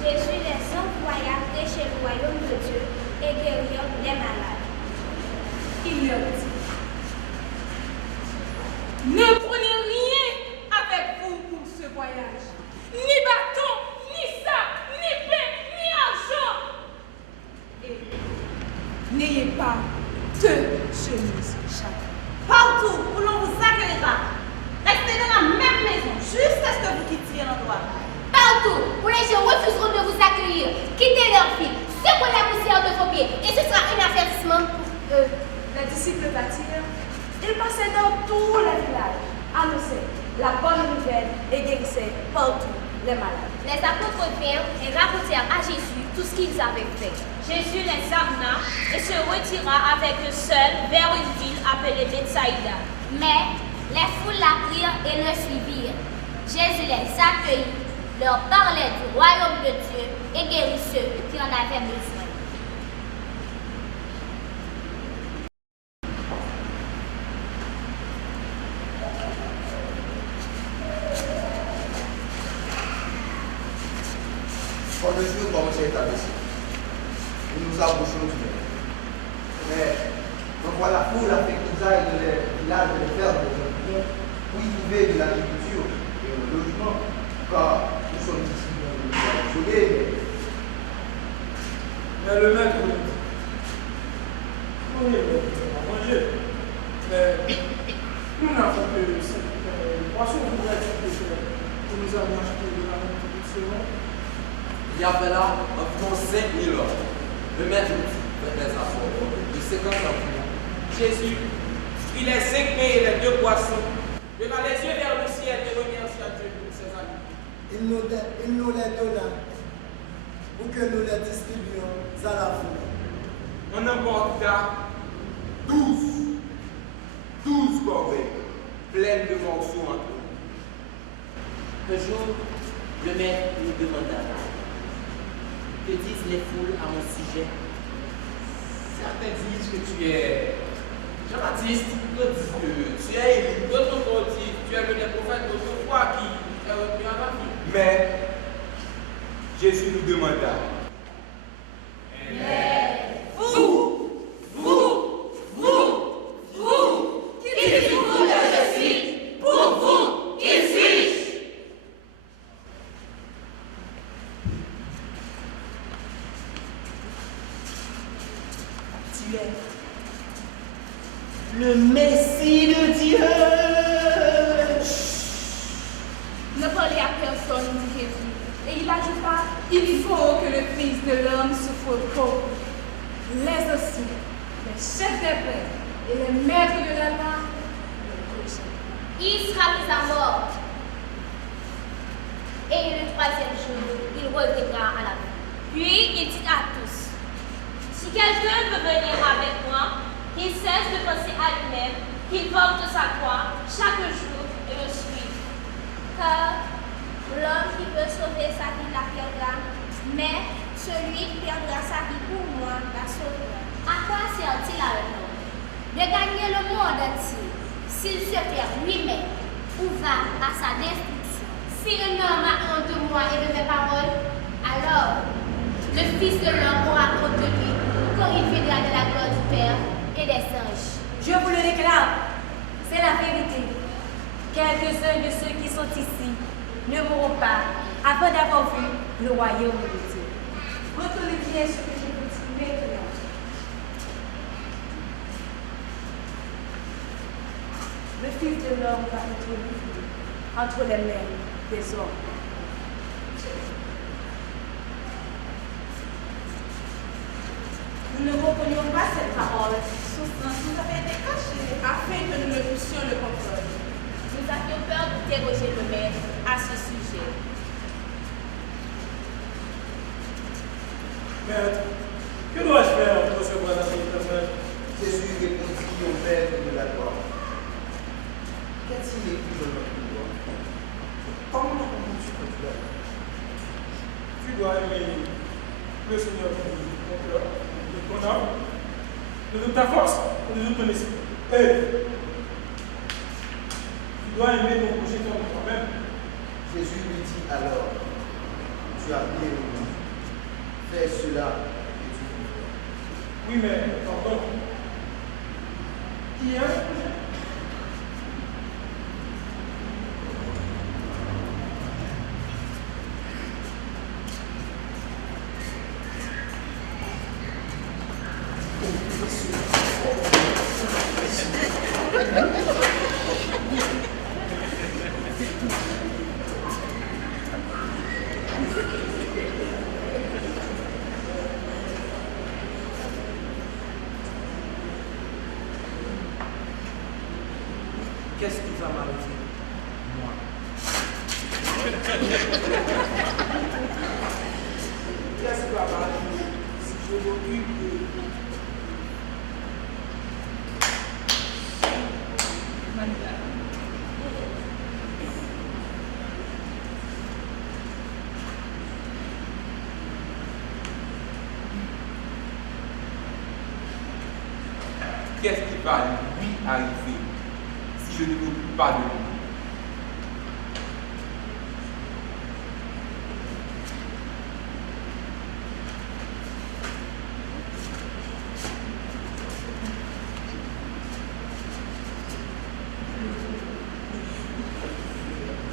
Jésus les envoya prêcher le royaume de Dieu et guérir les malades. Il leur dit, ne prenez rien avec vous pour ce voyage. Ni bâton, ni sac, ni pain, ni argent. Et n'ayez pas deux chemises chacun. Partout où l'on vous accueillera, restez dans la même maison jusqu'à ce que vous quittiez l'endroit. Partout où les gens refuseront de vous accueillir, quittez leur vie, secouez la poussière de vos pieds et ce sera un avertissement pour eux. les disciples partirent. Ils passaient dans tous les villages, annonçaient la bonne nouvelle et guérissaient partout les malades. Les apôtres vinrent et racontèrent à Jésus tout ce qu'ils avaient fait. Jésus les amena et se retira avec eux seuls vers une ville appelée Bethsaïda. Mais les foules l'apprirent et le suivirent. Jésus les accueillit, leur parlait du royaume de Dieu et guérit ceux qui en avaient besoin. Quand le jour commençait à baisser, nous nous approchons du mur. Mais donc voilà, pour la fait qu'ils aillent de les villages, de les fermes, des environs, pour y trouver de l'agriculture et un logement, car nous sommes ici pour nous isoler. Mais le maître nous dit, oui, on va manger. Mais nous n'avons que cette poisson pour que nous avons acheté de la nourriture. Il y avait là environ 5 000 hommes. Le maître dit, les affaires de 50 enfants. Jésus, il est 5 pains et les 2 poissons. Leva les yeux vers le ciel et remercie à Dieu pour ses amis. Il nous les donna pour que nous les distribuions à la foule. On emporta 12 corbeilles pleines de morceaux entre eux. Un jour, le maître nous demanda, que disent les foules à mon sujet? Certains disent que tu es Jean-Baptiste, d'autres disent que tu es Élie, d'autres encore disent que tu es le des prophètes d'autrefois qui est revenu à la vie. Mais Jésus nous demanda, Qui dites-vous que je suis? Pour vous, qui suis-je? Tu es le Messie de Dieu. Ne parlez à personne, dit Jésus. Et il Il faut que le Fils de l'homme souffre beaucoup. Les aussi, les chefs des prêtres et les maîtres de la loi. Il sera mis à mort. Et le troisième jour, il reviendra à la vie. Puis il dit à tous, si quelqu'un veut venir avec moi, qu'il cesse de penser à lui-même, qu'il porte sa croix chaque jour et me suive. Car l'homme qui veut sauver sa vie la perdra, mais celui qui perdra sa vie pour moi la sauvera. À quoi sert-il à un homme de gagner le monde entier s'il se perd lui-même ou va à sa destruction? Si un homme a honte de moi et de mes paroles, alors le Fils de l'homme aura honte de lui quand il viendra de la gloire du Père et des anges. Je vous le déclare, c'est la vérité. Quelques-uns de ceux qui sont ici ne mourront pas avant d'avoir vu le royaume de Dieu. Retenez bien ce que je vous dis maintenant. Le Fils de l'homme va être livré entre les mains des hommes. Nous ne reconnons pas cette parole. Son sens nous avait été caché afin que nous ne puissions le comprendre. Nous avions peur d'interroger le maître à ce sujet. Maître, que dois-je faire pour recevoir la vie éternelle? Jésus répondit au maître de la loi. Qu'a-t-il écrit dans notre loi? Comment comprends-tu que tu l'as? Tu dois aimer le Seigneur ton cœur, de ton âme, de toute ta force, et de tout ton esprit. Et tu dois aimer ton prochain comme toi-même. Jésus lui dit alors, tu as bien aimé. Fais cela et tu vivras. Oui, mais pardon. Qui est un prochain? Qu'est-ce qui va m'arriver? Moi. Qu'est-ce qui va m'arriver si je m'occupe de... Qu'est-ce qui va lui arriver si je ne m'occupe pas de lui?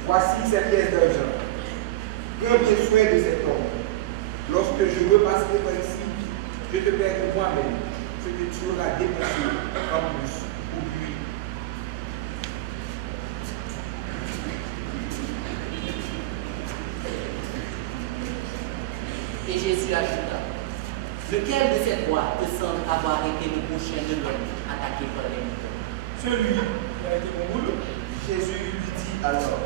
Voici ces pièces d'argent. Prends bien soin de cet homme. Lorsque je repasserai par ici, je te paierai moi-même ce que tu auras dépensé en plus pour lui. Et Jésus ajouta, lequel de ces trois te semble avoir été le prochain de l'homme attaqué par les moutons? Celui qui a été mon boulot. Jésus lui dit alors,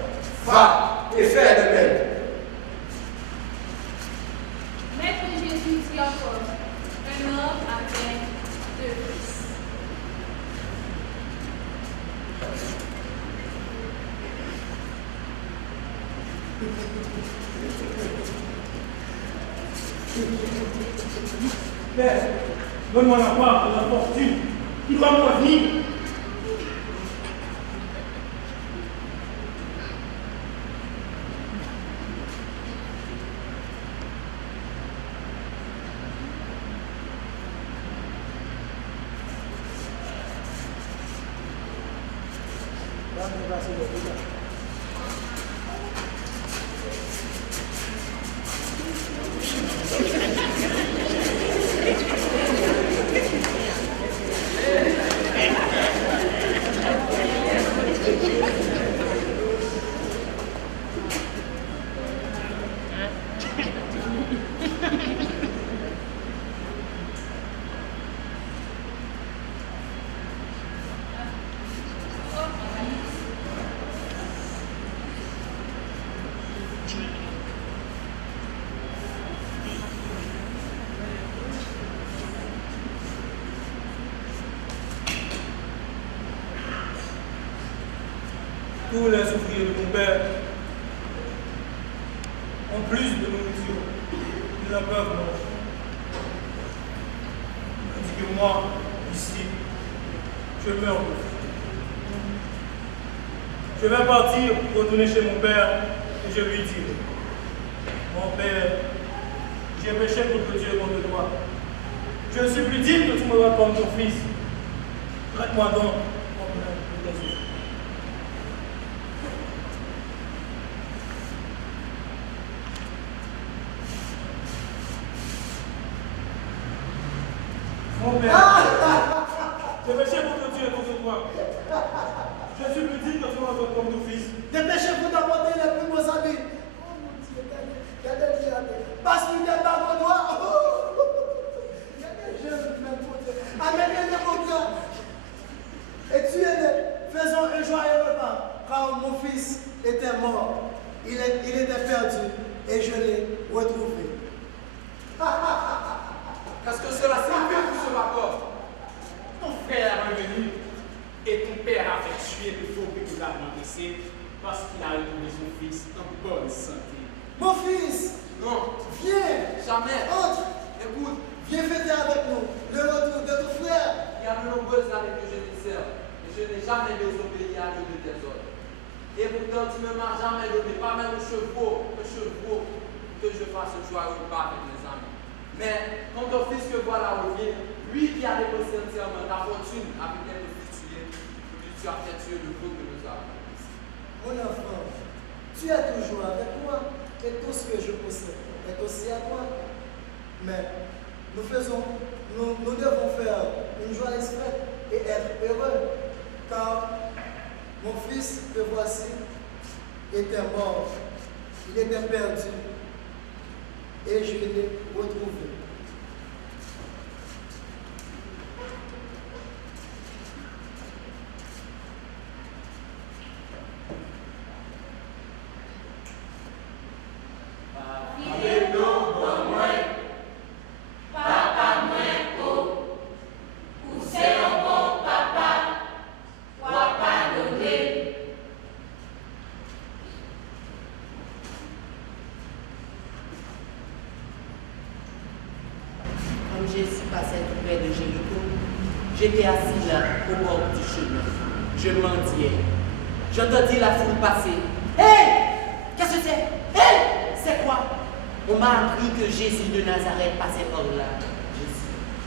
Va et fais de même. Maître Jésus dit encore, un homme avait deux fils. Père, donne-moi la part de la fortune qui doit me revenir. tous les ouvriers de mon père ont plus de nourriture qu'ils ne peuvent manger. Tandis que moi, ici, je meurs de faim. Je vais partir, retourner chez mon père, et je lui dirai, mon père, j'ai péché contre Dieu et contre toi. Je ne suis plus digne que tu me vois comme ton fils. Traite-moi donc comme l'un de tes yeux. Mon père, j'ai péché contre Dieu et contre toi. Je suis plus digne que tu me vois comme ton fils. Dépêchez-vous d'apporter les plus beaux habits. Oh mon Dieu, regardez. Parce qu'il n'y a pas de toi. Amenez-les mon cœur. Et tuez-les. Faisons un joyeux repas. Car mon fils était mort. Il était perdu. Et je l'ai retrouvé. Qu'est-ce que cela signifie tout ce rapport? Ton frère est revenu et ton père a fait tuer le faux que nous avons laissé parce qu'il a retrouvé son fils en bonne santé. Mon fils! Non. Viens! Jamais. Entre! Écoute, viens fêter avec nous le retour de ton frère. Il y a de nombreuses années que je te sers et je n'ai jamais désobéi à l'un de tes ordres. Et pourtant, tu ne m'as jamais donné, pas même un chevreau que je fasse un joyeux repas avec mes amis. Mais quand ton fils que voilà revient, lui qui a dépensé entièrement ta fortune avec tes prostituées, tu as fait tuer le veau que nous avons. Mon enfant, tu es toujours avec moi et tout ce que je possède est aussi à toi. Mais nous devons faire une joyeuse fête et être heureux, car mon fils que voici était mort, il était perdu et je l'ai retrouvé. Jésus passait tout près de Jéricho, j'étais assis là, au bord du chemin. Je mendiais. J'entendis la foule passer. Hé! Qu'est-ce que c'est? Hé! C'est quoi? On m'a appris que Jésus de Nazareth passait par là.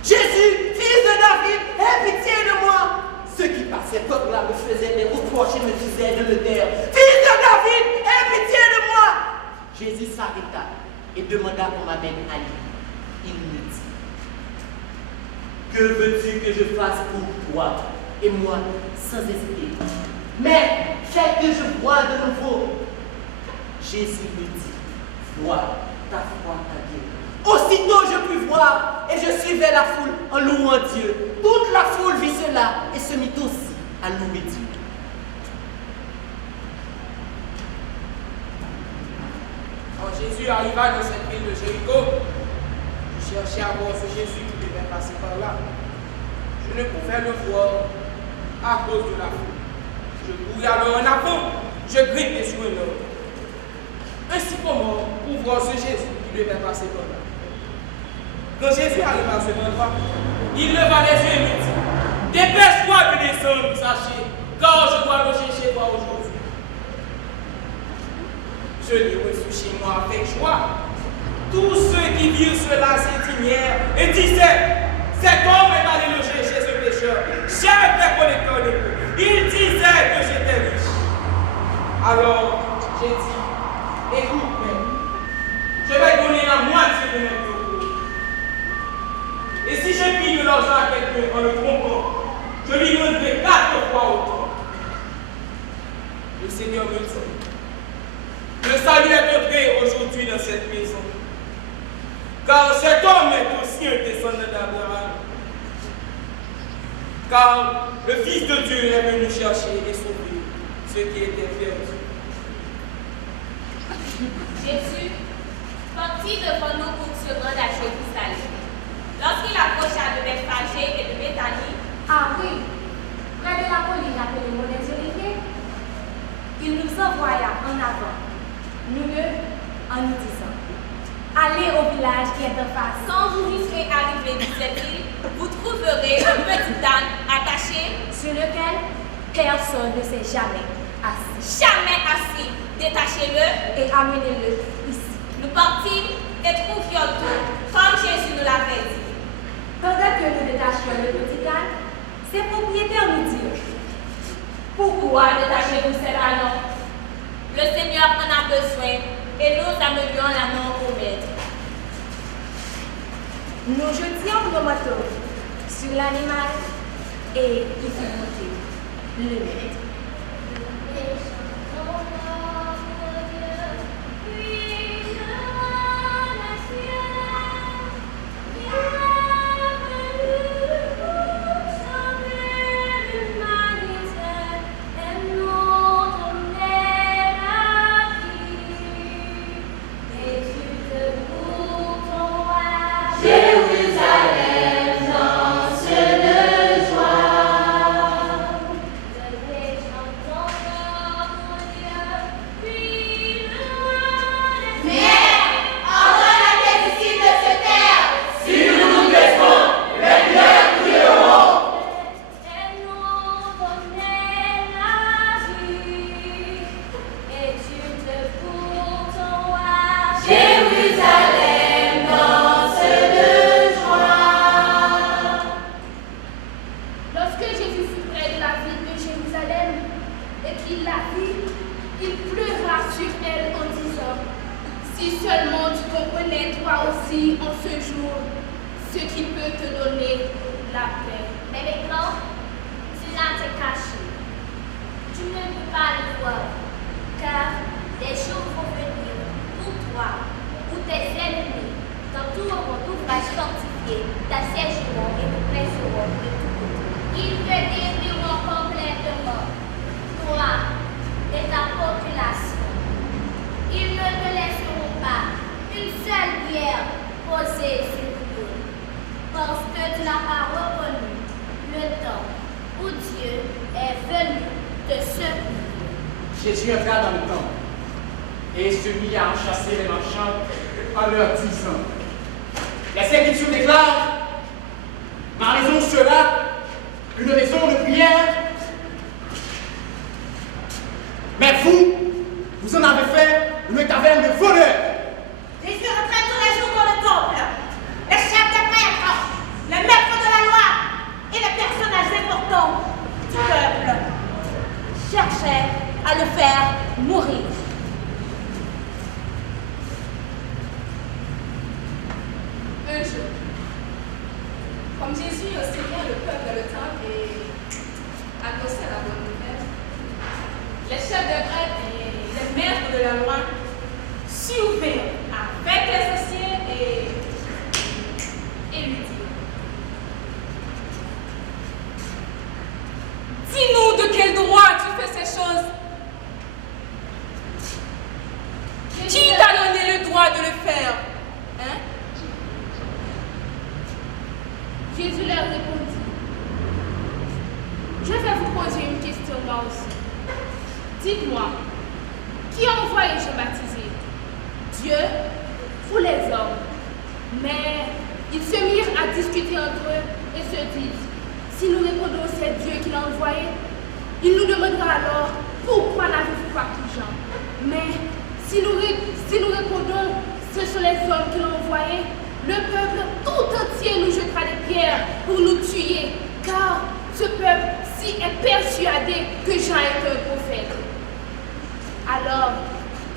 Jésus, fils de David, aie pitié de moi! Ceux qui passaient par là me faisaient des reproches et me disaient de me taire. Fils de David, aie pitié de moi! Jésus s'arrêta et demanda qu'on m'amène à lui. Il me dit, que veux-tu que je fasse pour toi? Et moi, sans hésiter, mais fais que je voie de nouveau. Jésus me dit, vois, ta foi t'a guéri. Aussitôt je pus voir et je suivais la foule en louant Dieu. Toute la foule vit cela et se mit aussi à louer Dieu. Quand Jésus arriva dans cette ville de Jéricho, je cherchais à voir ce Jésus qui devait passer par là. Je ne pouvais le voir à cause de la foule. Je courais alors en avant, je grimpais sur un homme. Ainsi comment pour voir ce Jésus qui devait passer par là. Quand Jésus arriva à ce endroit, il leva les yeux et me dit, dépêche-toi de descendre, sachez, car je dois loger chez toi aujourd'hui. Je l'ai reçu chez moi avec joie. Tous ceux qui virent cela s'indignèrent et disaient, cet homme est allé loger chez un pécheur, chez un collecteur d'impôts. Il disait que j'étais riche. Alors, j'ai dit, écoute, je vais donner la moitié de mes biens. Et si je pille de l'argent à quelqu'un en le trompant, je lui rendrai 4 fois autant. Le Seigneur me dit, le salut est entré aujourd'hui dans cette maison. Car cet homme est aussi un descendant d'Abraham. Car le Fils de Dieu est venu chercher et sauver ceux qui étaient perdus. Jésus partit devant nous pour se rendre à Jérusalem. Lorsqu'il approcha de Bethphagée et de Béthanie, ah oui, près de la colline appelée Monts des Oliviers, il nous envoya en avant, nous deux, en nous disant, allez au village qui est en face. Quand vous y serez arrivés, disait-il, vous trouverez un petit âne attaché sur lequel personne ne s'est jamais assis. Jamais assis. Détachez-le et amenez-le ici. Nous partîmes et trouvions tout, comme Jésus nous l'avait dit. Pendant que nous détachions le petit âne, ses propriétaires nous dirent, pourquoi détachez-vous cet âne? Le Seigneur en a besoin et nous amenions l'âne au maître. Nous jetions nos manteaux sur l'animal et il fit monter le maître. Jésus entra dans le temple et se mit à enchasser les marchands en leur disant, les Écritures déclarent, ma maison sera une maison de prière, mais vous en avez fait une taverne de voleurs. Jésus rentrait tous les jours dans le temple. Les chefs des prêtres, les maîtres de la loi et les personnages importants du peuple cherchaient à le faire mourir. Un jour, comme Jésus enseignait le peuple dans le temple et annonçait la bonne nouvelle, les chefs des prêtres et les maîtres de la loi survinrent avec les anciens et lui dirent, dis-nous de quel droit tu fais ces choses. Qui t'a donné le droit de le faire? Hein? Jésus leur répondit, je vais vous poser une question moi aussi. Dites-moi, qui a envoyé Jean baptiser? Dieu ou les hommes? Mais ils se mirent à discuter entre eux et se disent, si nous répondons c'est Dieu qui l'a envoyé, il nous demandera alors, pourquoi n'avez-vous pas pris Jean? Mais si nous répondons, ce sont les hommes qui l'ont envoyé, le peuple tout entier nous jettera des pierres pour nous tuer, car ce peuple-ci est persuadé que Jean est un prophète. Alors,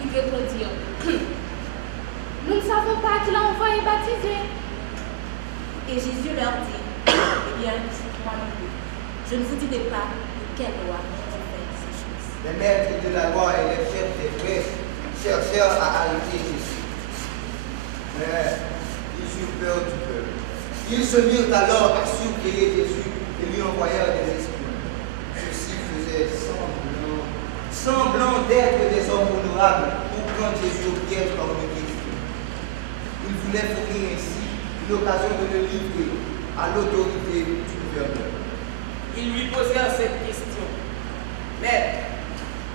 ils répondirent, nous ne savons pas qui l'a envoyé baptiser. Et Jésus leur dit, eh bien, moi non plus, je ne vous dirai pas de quelle loi vous faites ces choses. Les maîtres de la loi et les chefs des prêtres cherchèrent à arrêter Jésus. Mais ils eurent peur du peuple. Ils se mirent alors à surveiller Jésus et lui envoyèrent des espions. Ceux-ci faisaient semblant d'être des hommes honorables pour prendre Jésus au piège par une question. Ils voulaient fournir ainsi l'occasion de le livrer à l'autorité du gouverneur. Ils lui posèrent cette question. Maître,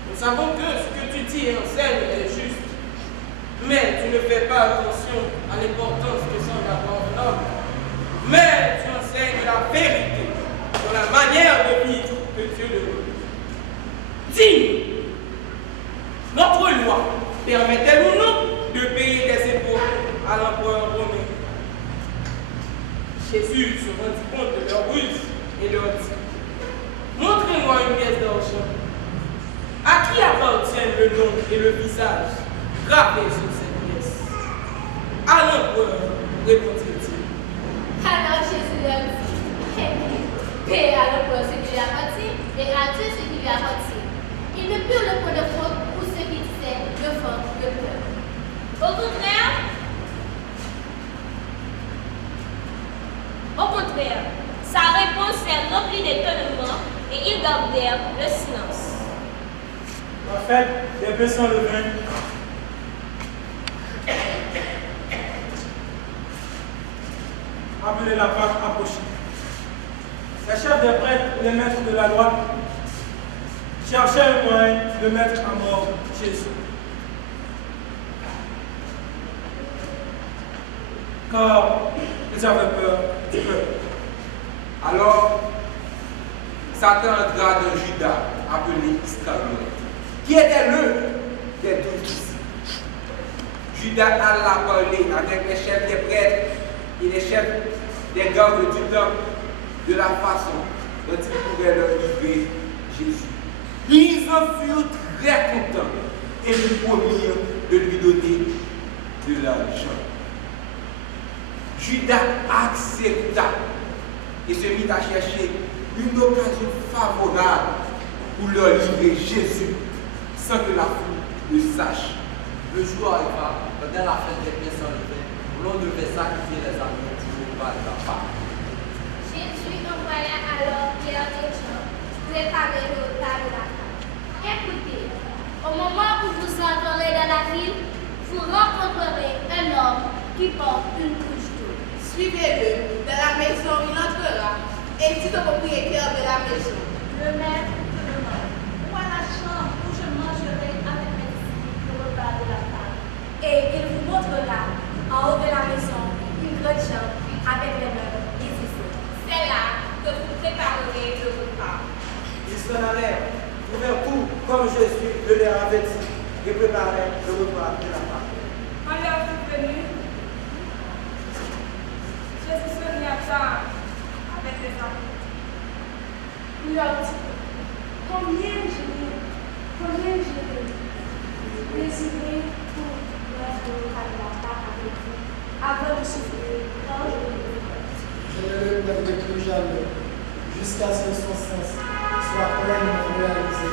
nous Nous savons que ce que tu dis et enseignes est juste. Mais tu ne fais pas attention à l'importance que semble avoir un homme. Mais tu enseignes la vérité sur la manière de vivre que Dieu le veut. Dis-nous, notre loi permettait-nous de payer des impôts à l'empereur romain? Jésus se rendit compte de leur ruse et leur dit: montrez-moi une pièce d'argent. À qui appartiennent le nom et le visage gravés sur cette pièce? À l'empereur, répondit-il. Alors Jésus leur dit: paix à l'empereur ce qui lui appartient et à Dieu ce qui lui appartient. Ils ne purent le point de faute pour ce qui disait le fond de peuple. Au contraire, sa réponse est remplie d'étonnement et ils gardèrent le silence. La fête des bœufs sans levain. Appelez la Pâque approchée. Les chefs des prêtres et les maîtres de la loi cherchaient un moyen de mettre à mort Jésus. Car ils avaient peur du peuple. Alors, Satan entra dans Judas, appelé Iscariote, qui était l'un des 12 disciples. Judas alla parler avec les chefs des prêtres et les chefs des gardes du temple de la façon dont ils pourraient leur livrer Jésus. Ils en furent très contents et lui promirent de lui donner de l'argent. Judas accepta et se mit à chercher une occasion favorable pour leur livrer Jésus sans que la foule le sache. Le jour arriva, pendant la fête des pièces sans levain, où l'on devait sacrifier les animaux du repas de la Pâque. Jésus envoya alors Pierre et Jean préparer le repas de la Pâque. Écoutez, au moment où vous entrerez dans la ville, vous rencontrerez un homme qui porte une couche d'eau. Suivez-le. Dans la maison, il entrera et dit au propriétaire de la maison: Le maître te demande: où est la chambre où je mangerai avec mes disciples le repas de la Pâque? Et il vous montrera en haut de la maison une grande chambre avec les meubles ici. C'est là que vous préparerez le repas. Ils s'en allèrent, trouvèrent tout comme Jésus le leur avait dit, et préparèrent le repas de la Pâque. Quand l'heure fut venue, Jésus se mit à table avec les apôtres. Il leur dit: combien j'ai désiré pour mettre le repas de la Pâque avec vous avant de souffrir quand je le repas. Je ne le perdrai plus jamais, jusqu'à ce que son sens soit pleinement réalisé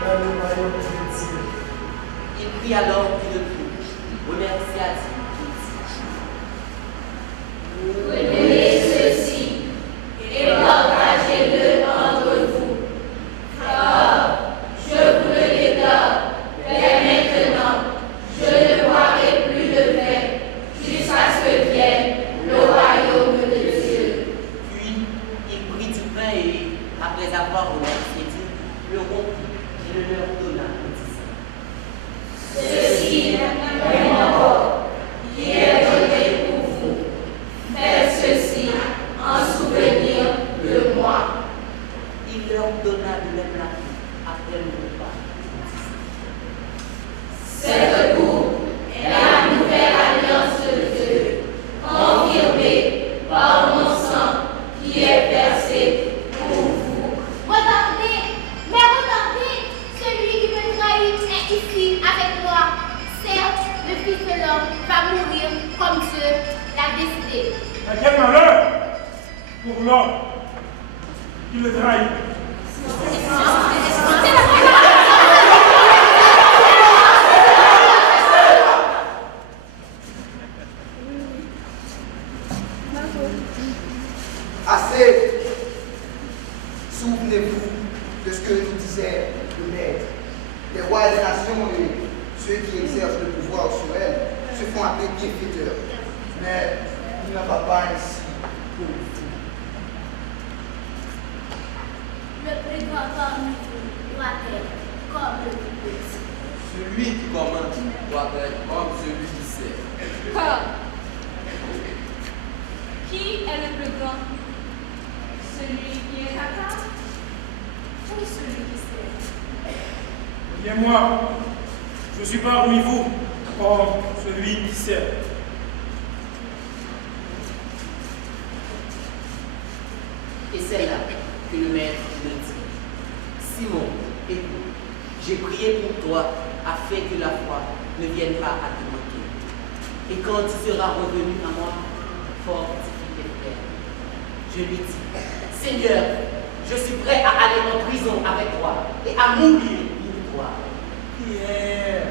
dans le royaume de Dieu. Il prit alors une couche, remercia Dieu. Prenez ceci et partagez-le entre vous, car je vous le déclare, dès maintenant, je ne boirai plus de vin jusqu'à ce que vienne le royaume de Dieu. Puis il prit du pain et, après avoir remercié Dieu, le rompit et le leur donna en disant: Ceci est mon corps qui est donné pour vous. Faites ceci en souvenir de moi. Il leur donna de même la coupe après le repas. Cette coupe est la nouvelle alliance de Dieu, confirmée par mon sang qui est versé pour vous. Regardez, mais regardez, celui qui me trahit est ici avec moi. Certes, le Fils de l'homme va mourir comme Dieu l'a décidé. Mais quel malheur pour l'homme qui le trahit. Assez. Souvenez-vous de ce que nous disait le Maître. Les rois des nations et ceux qui exercent le pouvoir sur elles se font appeler bienfaiteurs. Mais il n'en va pas ainsi pour vous. Le plus grand parmi vous doit être comme le plus petit. Celui qui commande doit être comme celui qui sert. Car qui est le plus grand? Celui qui est à table ou celui qui sert? Et moi, je suis parmi vous comme celui qui sert. Et c'est là que le maître me dit, Simon, écoute, j'ai prié pour toi afin que la foi ne vienne pas à te manquer. Et quand tu seras revenu à moi, fortifie tes frères. Je lui dis, Seigneur, je suis prêt à aller en prison avec toi et à mourir pour toi. Pierre.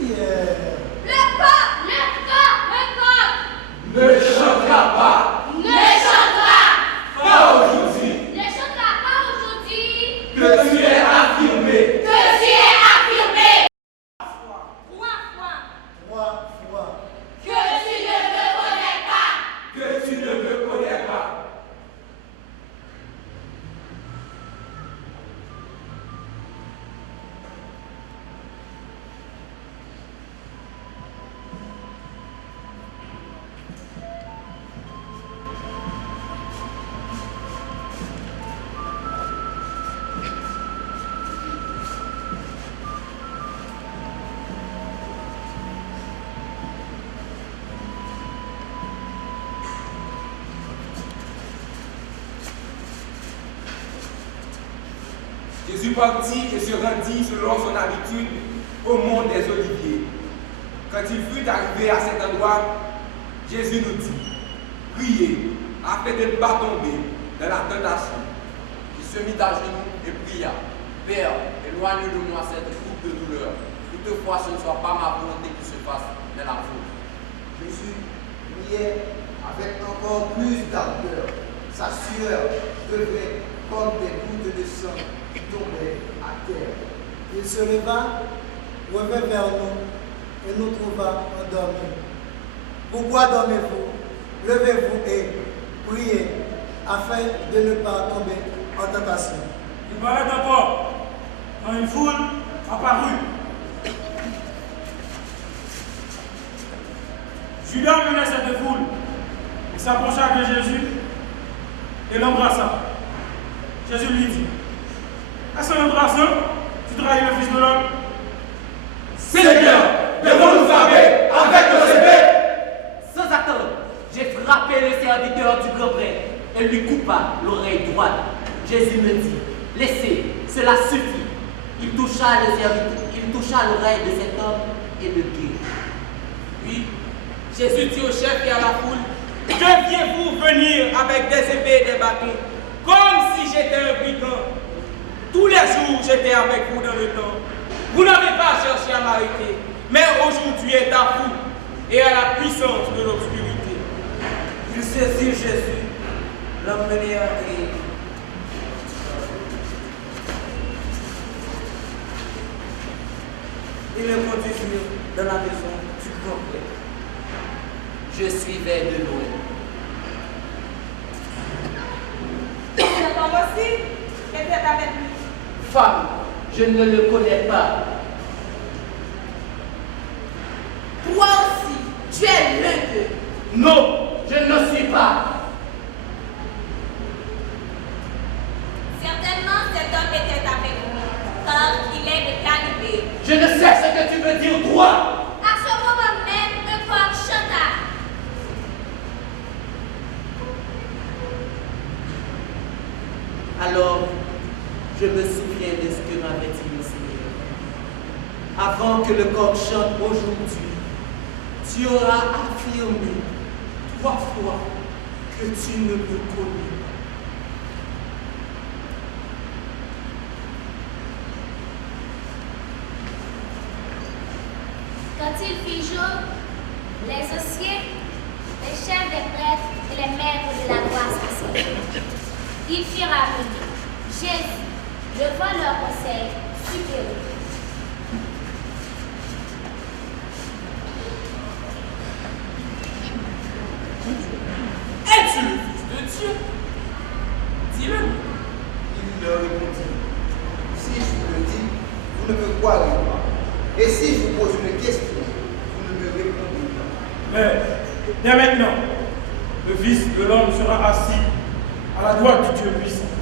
Le coq Ne chantera pas. ne chantera Pas aujourd'hui. ne chantera pas aujourd'hui. Que tu es affirmé. Que tu es affirmé. Trois. Que tu ne me connais pas. Que tu ne me connais pas. Jésus partit et se rendit selon son habitude au mont des Oliviers. Quand il fut arrivé à cet endroit, Jésus nous dit, priez afin de ne pas tomber dans la tentation. Il se mit à genoux et pria, Père, éloigne de moi cette coupe de douleur. Toutefois, ce ne soit pas ma volonté qui se fasse, mais la vôtre. Jésus priait avec encore plus d'ardeur. Sa sueur devenait comme des gouttes de sang qui tombaient à terre. Il se leva, revint vers nous et nous trouva endormis. Pourquoi dormez-vous? Levez-vous et priez afin de ne pas tomber en tentation. Il parlait encore quand une foule apparut. Judas menait cette foule et s'approcha de Jésus et l'embrassa. Jésus lui dit, est-ce un embrasseur? Tu trahis le Fils de l'homme? Seigneur, devons-nous frapper avec nos épées? Sans attendre, j'ai frappé le serviteur du grand prêtre et lui coupa l'oreille droite. Jésus me dit, laissez, cela suffit. Il toucha l'oreille de cet homme et le guérit. Puis, Jésus dit au chef et à la foule, deviez-vous venir avec des épées et des bâtons, comme si j'étais un brigand? Tous les jours, j'étais avec vous dans le temps. Vous n'avez pas cherché à m'arrêter, mais aujourd'hui est à vous et à la puissance de l'obscurité. Il saisit Jésus, l'emmenèrent et ils le conduisirent dans la maison du grand prêtre. Je suivais de loin. Cet homme aussi était avec lui. Femme, je ne le connais pas. Toi aussi, tu es l'un d'eux. Non, je ne suis pas. Certainement, cet homme était avec nous, car il est de Galilée. Je ne sais ce que tu veux dire, toi. À ce moment même, un coq chanta. Alors, je me souviens de ce que m'avait dit le Seigneur. Avant que le coq chante aujourd'hui, tu auras affirmé 3 fois que tu ne me connais pas. Quand il fit jour, les officiers, les chefs des prêtres et les maîtres de la loi s'assirent. Ils firent amener Jésus devant leur conseil supérieur. Es-tu le Fils de Dieu? Dis-le. Il leur répondit, si je croirez pas. Et si je vous pose une question, vous ne me répondez pas. Mais, dès maintenant, le Fils de l'homme sera assis à la droite du Dieu puissant.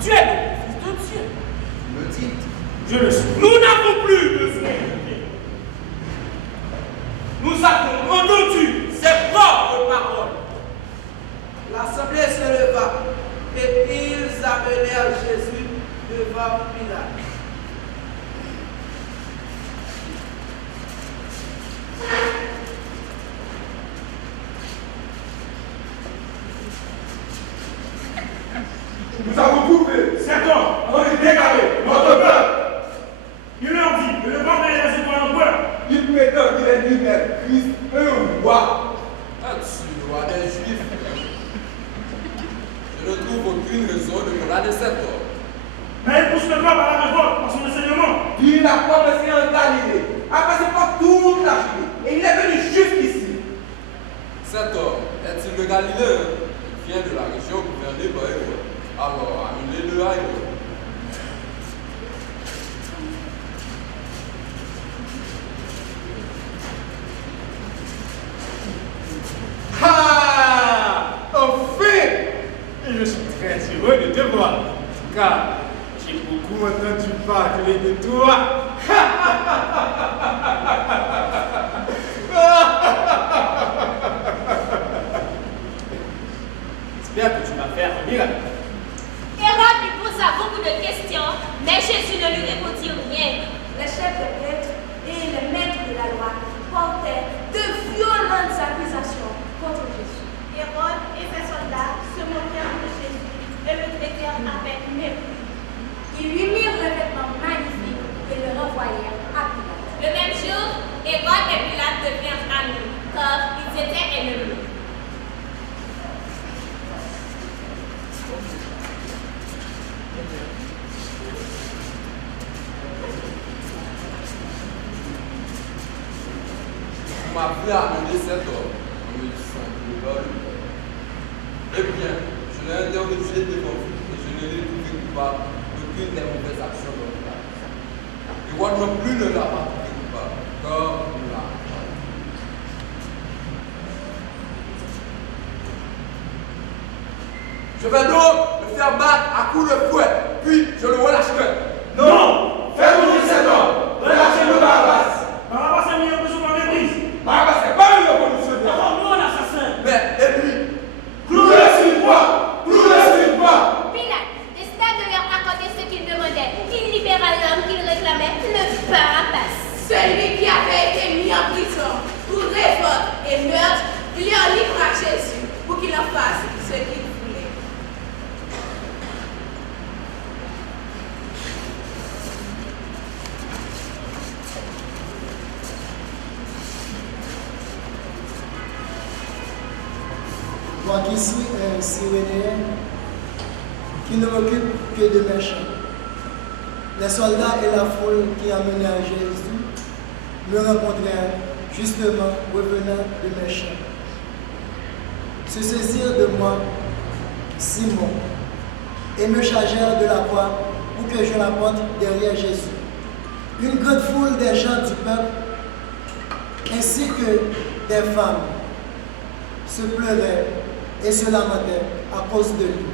Tu es le Fils de Dieu. Vous me dites. Je le suis. Nous n'avons plus besoin de Dieu. Nous avons entendu ses propres paroles. L'assemblée se leva et ils amenèrent Jésus devant Pilate. Nous avons trouvé cet homme en train de dégager notre peuple. Il leur dit que le peuple est laissé pour un peuple. Il prétend qu'il est lui-même Christ, un roi. Tu roi des Juifs. Je ne trouve aucune raison de condamner cet homme. Mais il pousse le peuple à la révolte par son enseignement. Il a commencé en Galilée, a passé par toute la Judée, et il est venu jusqu'ici. Cet homme est-il de Galilée? Il vient de la région gouvernée par Hérode. Alors, amenez-le à Hérode. Ah! Enfin! Et je suis très heureux de te voir, car j'ai beaucoup entendu parler de toi. J'espère que tu vas faire un miracle. Hérode lui posa beaucoup de questions, mais Jésus ne lui répondit rien. Les chefs des prêtres et les maîtres de la loi portaient de violentes accusations contre Jésus. Hérode et ses soldats se moquèrent de Jésus et le traitèrent avec mépris. Ils lui mirent le vêtement magnifique et le renvoyèrent à Pilate. Le même jour, Hérode et Pilate devinrent amis, car ils étaient ennemis. Vous m'avez amené cet homme en me disant que le lui. Eh bien, je l'ai interrogé devant vous et je ne l'ai trouvé coupable d'aucune des mauvaises actions de l'homme. Et moi non plus ne l'a pas trouvé coupable, car il l'a. Je vais donc le faire battre à coups de fouet, puis je le relâcherai. Non! Fais-nous cet homme! Relâchez-le Barabbas! Barabbas est mis en prison par méprise. Barabbas n'est pas un révolutionnaire! Rends-nous l'assassin. Mais, et lui? Clouez sur une croix! Clouez sur une croix! Pilate décida de leur accorder ce qu'ils demandaient. Il libéra l'homme qu'il réclamait, le Barabbas. Celui qui avait été mis en prison pour révolte et meurtre, il leur livra Jésus pour qu'il en fasse ce qu'il voulait. Moi qui suis un Cyrénéen, qui ne m'occupe que de mes champs. Les soldats et la foule qui amenaient Jésus me rencontrèrent justement revenant de mes champs. Se saisirent de moi, Simon, et me chargèrent de la croix pour que je la porte derrière Jésus. Une grande foule des gens du peuple, ainsi que des femmes, se pleuraient et se lamentaient à cause de lui.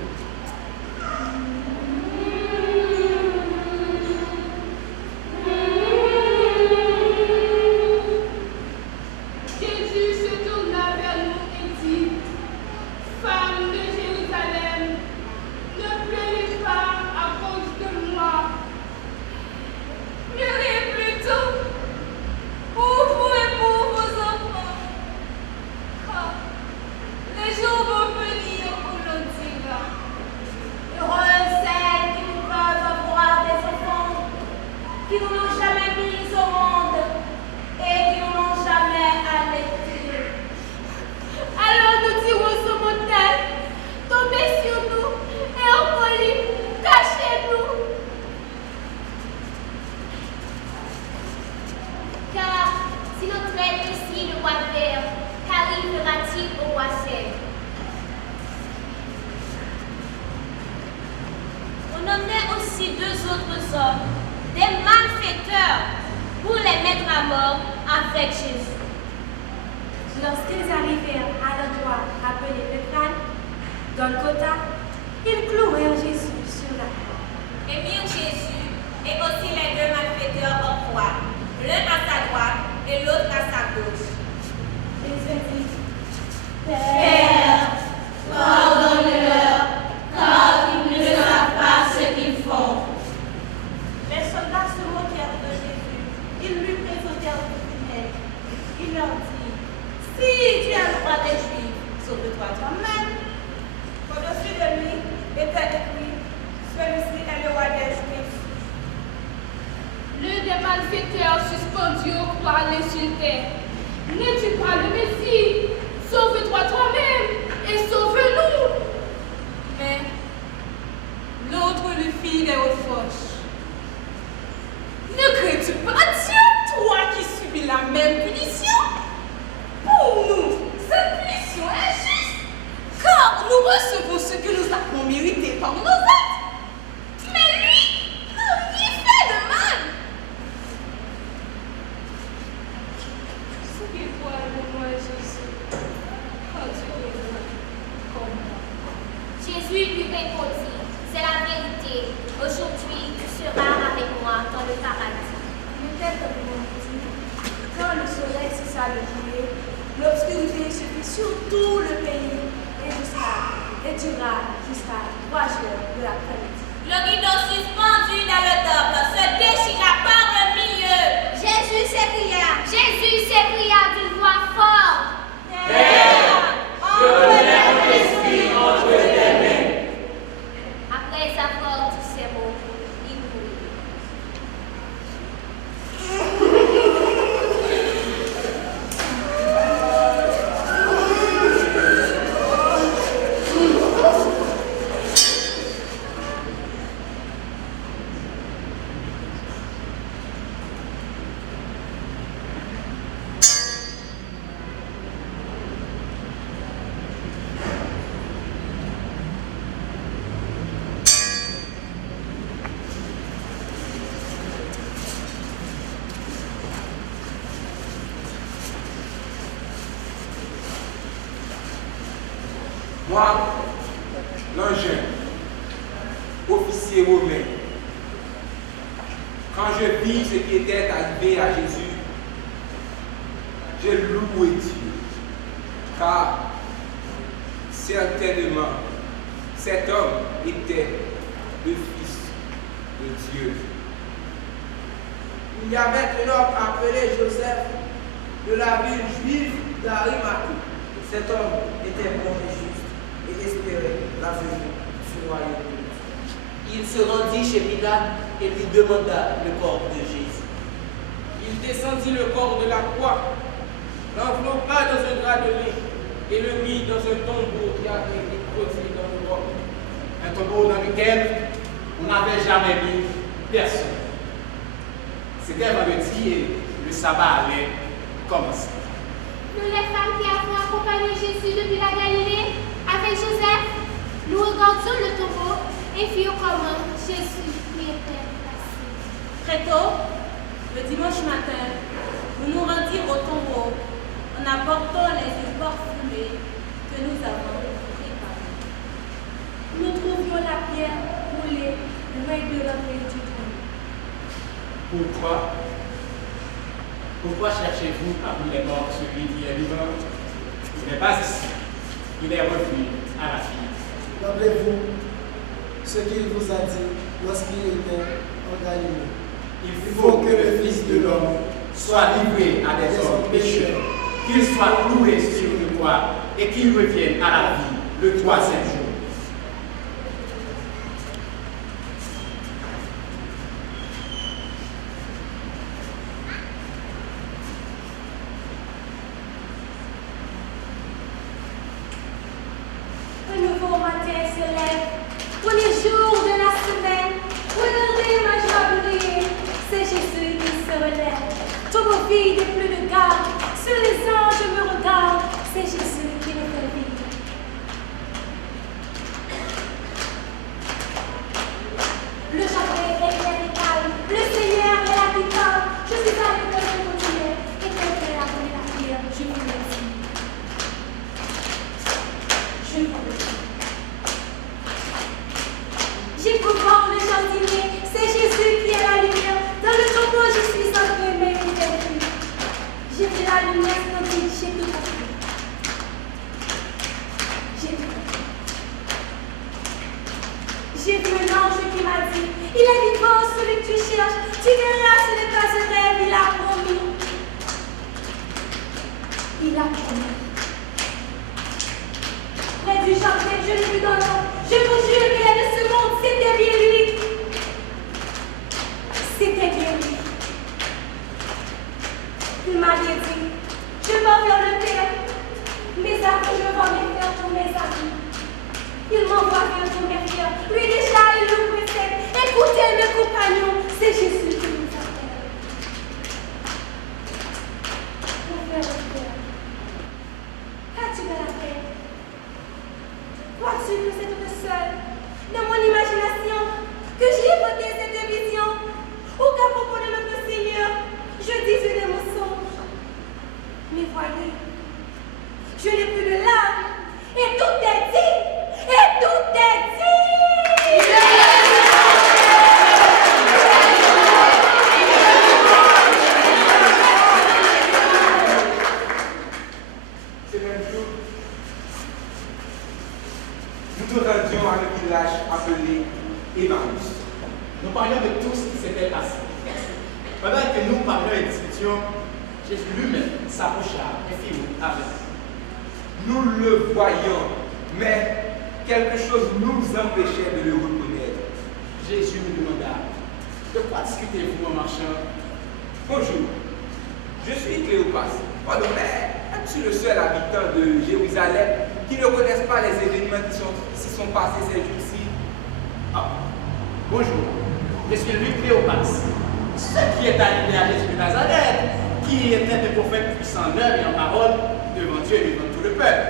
Jésus se tourna vers nous et dit, Femmes de Jérusalem, ne pleurez pas à cause de moi. Pleurez plutôt pour vous et pour vos enfants. Car les jours vont venir où l'on dira, Heureuses celles qui nous peuvent avoir des enfants, qui ne l'ont jamais mis au monde et qui ne l'ont jamais allaité. alors nous dirons ce montagne, tombez sur nous et envolez, cachez-nous. Car si l'on traite ici le roi vert, qu'arrivera-t-il au roi sève? On emmenait aussi 2 autres hommes, des malfaiteurs, pour les mettre à mort avec Jésus. Lorsqu'ils arrivèrent à l'endroit appelé Bethany, Golgotha, ils clouèrent Jésus sur la croix. Et mirent Jésus et aussi les 2 malfaiteurs en croix, l'un à sa droite et l'autre à sa gauche. Ils dirent, Père, pardonne-leur, car ils ne savent pas ce qu'ils font. Les soldats se moquèrent de Jésus. Ils lui présentèrent du vinaigre. Il leur dit, si tu es le roi des Juifs, sauve-toi toi-même. Au-dessus de lui était écrit, celui-ci est le roi des Juifs. L'un des malfaiteurs suspendus aux croix l'insultait. N'es-tu pas le Messie? Sauve-toi toi-même et sauve-nous. Mais l'autre lui fit des reproches. Ne crains-tu pas Dieu, toi qui subis la même punition? Pour nous, cette punition est juste, car nous recevons ce que nous avons mérité par nos actes. Mais lui n'a rien fait de mal. Ce qu'il voit de moi, Jésus, quand tu es comme moi. Jésus lui répondit, c'est la vérité. Aujourd'hui, tu seras avec moi dans le paradis. peut-être vous dit, quand le soleil cessa de briller, l'obscurité se fit sur tout le pays et dura jusqu'à 3 heures de l'après-midi. Le rideau suspendu dans le temple se déchira par le milieu. Jésus s'écria d'une voix forte. Père, je remets mon esprit entre tes mains. Après avoir dit ces mots, il mourut. Moi, l'engin, officier romain, quand je vis ce qui était arrivé à Jésus, j'ai loué Dieu, car certainement cet homme était le Fils de Dieu. Il y avait un homme appelé Joseph de la ville juive d'Arimathée. Cet homme était bon et juste et espérait la venue du royaume de Dieu. Il se rendit chez Pilate et lui demanda le corps de Jésus. Il descendit le corps de la croix, l'enveloppa dans un drap de lin et le mit dans un tombeau qui avait été creusé dans le roc. Un tombeau dans lequel on n'avait jamais mis personne. C'était vendredi et le sabbat allait commencer. Nous, les femmes qui avons accompagné Jésus depuis la Galilée, avec Joseph, nous regardions le tombeau et fûmes comment Jésus y était placé. Très tôt, le dimanche matin, nous nous rendîmes au tombeau en apportant les œufs parfumés que nous avons préparés. Nous trouvions la pierre roulée loin de l'entrée du tombeau. Pourquoi cherchez-vous parmi les morts celui qui est vivant? Il n'est pas ici. Il est revenu à la vie. Rappelez-vous ce qu'il vous a dit lorsqu'il était en Galilée. Il faut que le Fils de l'homme soit livré à des hommes pécheurs, qu'il soit cloué sur une croix et qu'il revienne à la vie le 3e jour. Un nouveau matin se lève. Premier jour de la semaine. Regardez ma joie briller. C'est Jésus qui se relève. Tombe vide et plus de garde. Sur les anges me regardent. C'est Jésus qui me fait vivre. Le jardin J'ai vu la lumière splendide, j'ai tout compris. J'ai tout compris. J'ai vu un ange qui m'a dit, il est vivant celui que tu cherches, tu verras, ce n'est pas un rêve, il a promis. Il a promis. Près du jardin, je l'ai vu dans l'eau, je vous jure qu'il est de ce monde, c'était bien lui. C'était bien lui. Il m'avait dit, je vais vers le Père, mes amis, je vais les faire pour mes amis. Il m'envoie vers tous mes frères. Lui déjà, il nous précède. Écoutez mes compagnons, c'est Jésus qui nous appelle. Mon frère et frère, qu'as-tu de la paix? Crois-tu que c'est toute seule, dans mon imagination, que j'ai évoqué cette vision, ou qu'à propos de notre Seigneur, je disais des mensonges? Mais voyez, je n'ai plus de larmes, et tout est dit. Et tout est dit! Ce même jour, nous nous rendions à un village appelé Emmaüs. Nous parlions de tout ce qui s'était passé. Pendant que nous parlions et discutions, Jésus lui-même s'approcha et fit avec. Nous le voyions, mais quelque chose nous empêchait de le reconnaître. Jésus nous demanda, de quoi discutez-vous en marchant? Bonjour, je suis Cléopas. Pardon, mais es-tu le seul habitant de Jérusalem qui ne connaisse pas les événements qui se sont passés ces jours-ci? Ah, bonjour, je suis lui Cléopas, ce qui est arrivé à Jésus de Nazareth, qui était un prophète puissant en œuvre et en parole devant Dieu et devant tout le peuple.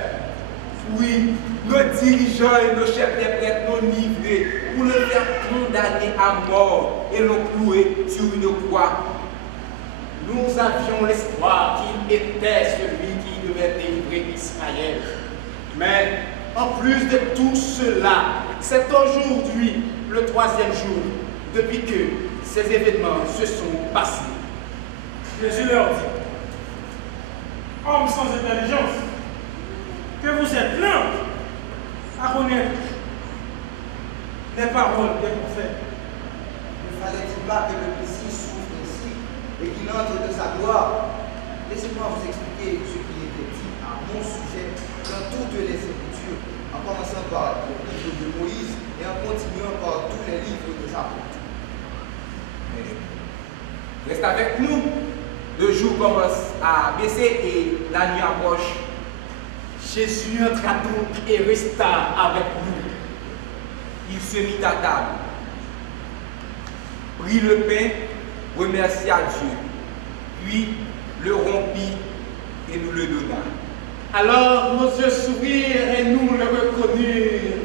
Oui, nos dirigeants et nos chefs des prêtres l'ont livré pour le faire condamner à mort et l'ont cloué sur une croix. Nous avions l'espoir qu'il était celui qui devait délivrer Israël. Mais en plus de tout cela, c'est aujourd'hui le 3e jour depuis que ces événements se sont passés. Jésus leur dit, hommes sans intelligence, que vous êtes lents à connaître les paroles des prophètes. Ne fallait-il pas que le Messie souffre ainsi et qu'il entre de sa gloire? Laissez-moi vous expliquer ce qui était dit à mon sujet dans toutes les Écritures, en commençant par le livre de Moïse et en continuant par tous les livres des apôtres. Reste avec nous. Le jour commence à baisser et la nuit approche. Jésus entra donc et resta avec nous. Il se mit à table, prit le pain, remercia Dieu, puis le rompit et nous le donna. Alors nos yeux s'ouvrirent et nous le reconnurent.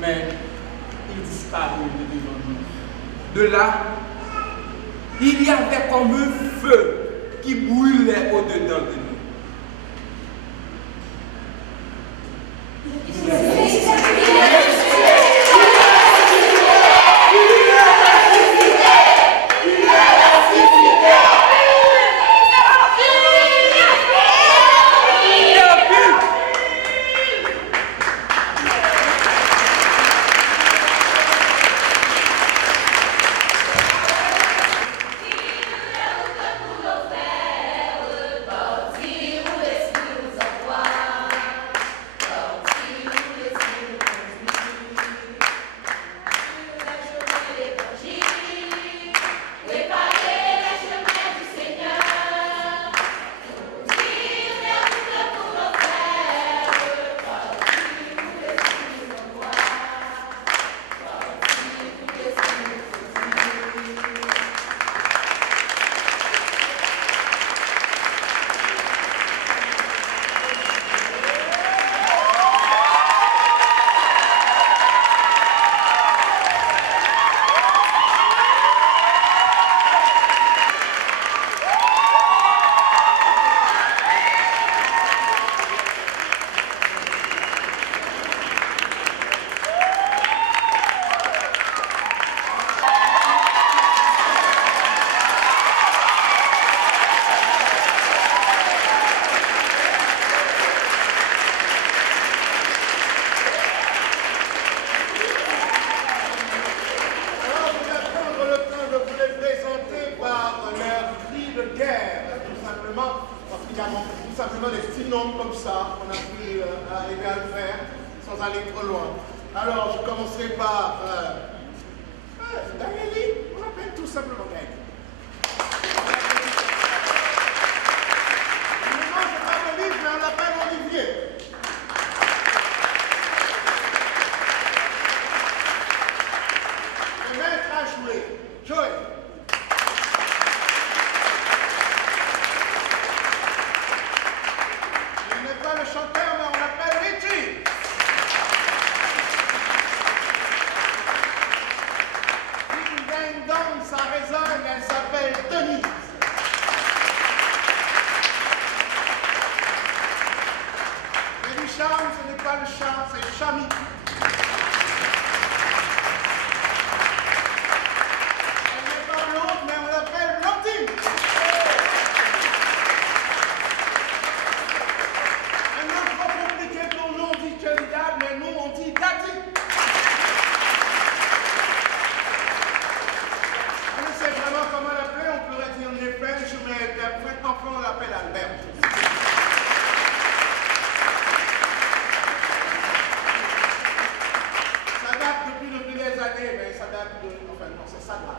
Mais il disparut de devant nous. De là, il y avait comme un feu qui brûlait au-dedans de nous. Pour nos faire Il y a tout simplement des petits nombres comme ça qu'on a pu arriver à le faire sans aller trop loin. Alors, je commencerai par Danieli, on l'appelle tout simplement Danieli. Il ne mange pas de livre, mais on l'appelle Olivier. Le maître a joué. Joël. Il n'est pas le chanteur, mais on l'appelle Richie. Dans sa résonne, elle s'appelle Denise. Et du charme, ce n'est pas le chat, c'est Chami. Elle n'est pas blonde, mais on l'appelle Blondine. Un nom trop compliqué pour nous, on dit Trinidad, mais nous, on dit Tati. C'est vraiment comment l'appeler, on pourrait dire Népêche, mais d'après enfant on l'appelle Albert. Ça date depuis des années, mais ça date de... Enfin non, c'est ça là.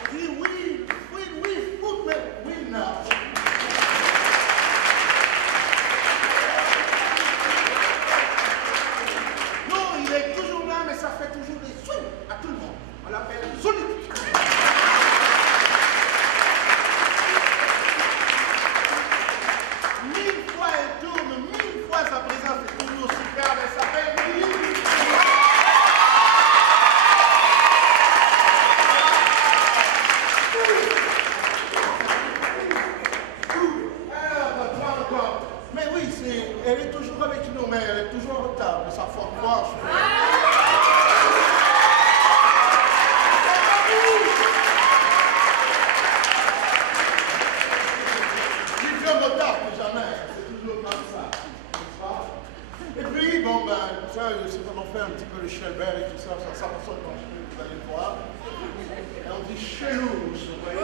On dit oui, mais oui, non. Il est toujours là, mais ça fait toujours des sous à tout le monde. On l'appelle Zoli. Mille fois elle tourne, 1000 fois sa présence est toujours superbe. Elle s'appelle Lily. Alors, encore. Mais oui, elle est toujours avec nous, mais elle est toujours en retard. Mais ça force marche. C'est comment faire un petit peu le Shelbert et tout ça, ça ressemble quand vous allez le voir. Et on dit chelou, vous voyez.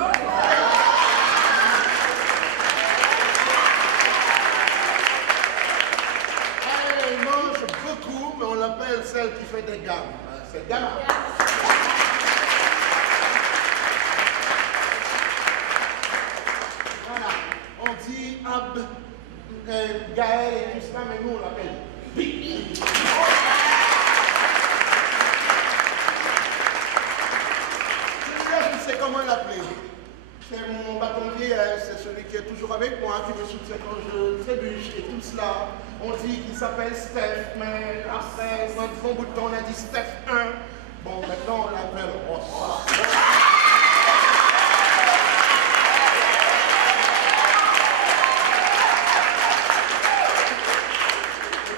Elle mange beaucoup, mais on l'appelle celle qui fait des gammes. C'est Gamma. Voilà, on dit Ab, Gaël et tout ça, mais nous on l'appelle Big. Je sais comment l'appeler. C'est mon bâtonnier, c'est celui qui est toujours avec moi, qui me soutient quand je trébuche et tout cela. On dit qu'il s'appelle Steph, mais après, un bon bout de temps, on a dit Steph 1. Bon, maintenant, on l'appelle Ross.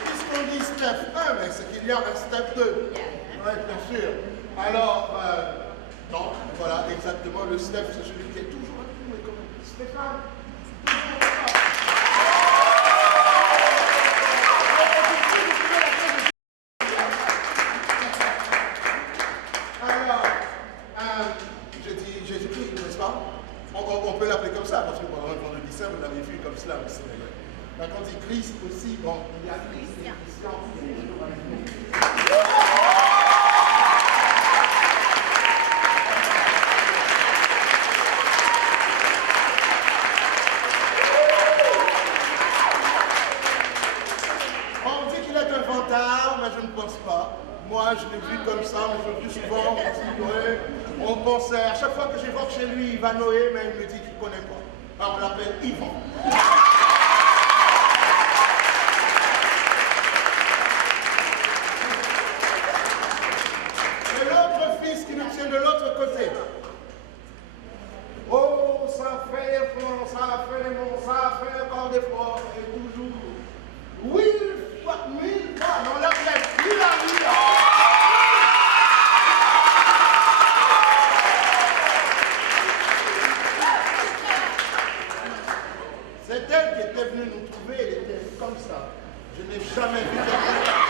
Puisqu'on dit Steph 1, mais c'est qu'il y a un Steph 2. Oui, bien sûr. Alors, donc, voilà, exactement, le Steph, c'est celui qui est toujours avec nous, mais comme Stéphane. Alors, je dis Jésus-Christ, n'est-ce pas? On peut l'appeler comme ça, parce que pendant le vendredi saint, vous l'avez vu comme cela. Quand on dit Christ aussi, bon, il y a Christ et Christian qui est toujours avec nous. Je ne pense pas. Moi, je l'ai vu comme ça, mais je l'ai vu souvent. On pensait, à chaque fois que j'évoque chez lui, il va Noé, mais il me dit qu'il ne connaît pas. Alors, on l'appelle Yvan. Et l'autre fils qui nous tient de l'autre côté. Oh, ça fait effort, ça fait mon, ça fait encore d'efforts, et toujours. Oui, 1000 fois, mais on l'appelle Lila. C'est elle qui était venue nous trouver, elle était comme ça. Je n'ai jamais vu quelqu'un.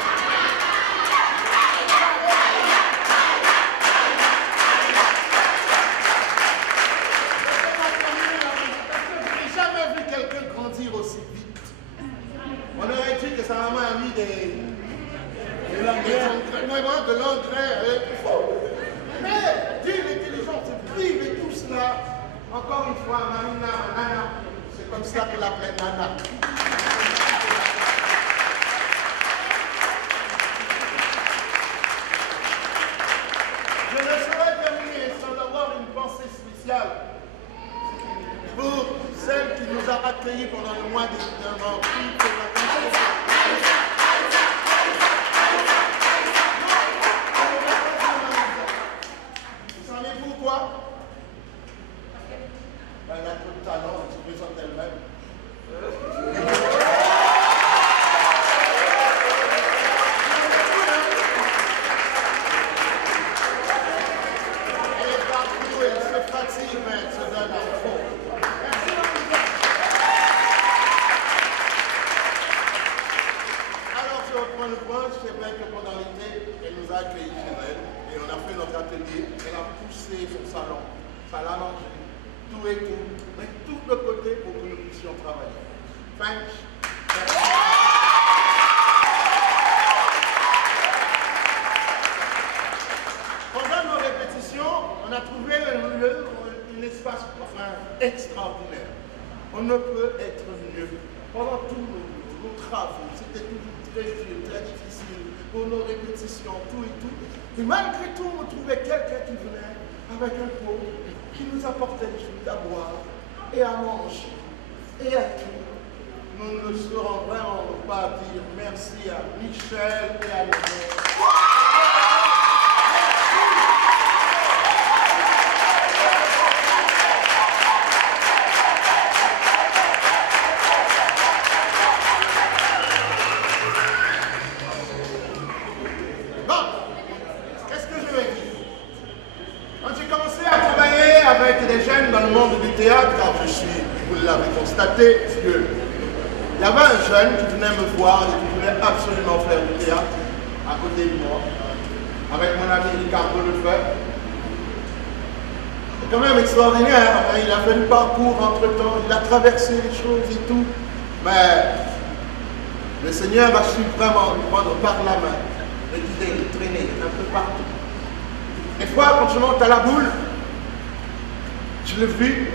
de l'engrais. Mais dire l'intelligence prive et tout cela, encore une fois, Marina, Nana, c'est comme ça qu'elle l'appelle Nana. Je ne saurais terminer sans avoir une pensée spéciale pour celle qui nous a accueillis pendant le mois d'événement. Vous savez pourquoi? Elle a trop de talent, elle se présente elle-même. Elle est partout, elle se fatigue, mais elle se donne à fond. Alors, je reprends le point. C'est vrai que pendant l'été, elle nous a accueillis chez elle et on a fait notre atelier. Elle a poussé son salon, ça l'a mangé, tout et tout, mais tout de côté pour que nous puissions travailler. Thanks. Pendant nos répétitions, on a trouvé un espace extraordinaire. On ne peut être mieux. Pendant tous nos travaux, c'était toujours très dur, très difficile pour nos répétitions, tout et tout. Et malgré tout, on trouvait quelqu'un qui venait avec un pot, qui nous apportait des choses à boire et à manger et à tout. Nous ne saurons vraiment pas dire merci à Michel et à Lionel. Théâtre, car je suis, vous l'avez constaté, vieux. Il y avait un jeune qui venait me voir et qui voulait absolument faire du théâtre à côté de moi, avec mon ami Ricardo Lefebvre. C'est quand même extraordinaire, hein? Il a fait le parcours entre-temps, il a traversé les choses et tout, mais le Seigneur a su vraiment le prendre par la main, le guider, le traîner un peu partout. Des fois, quand je monte à la boule, je l'ai vu.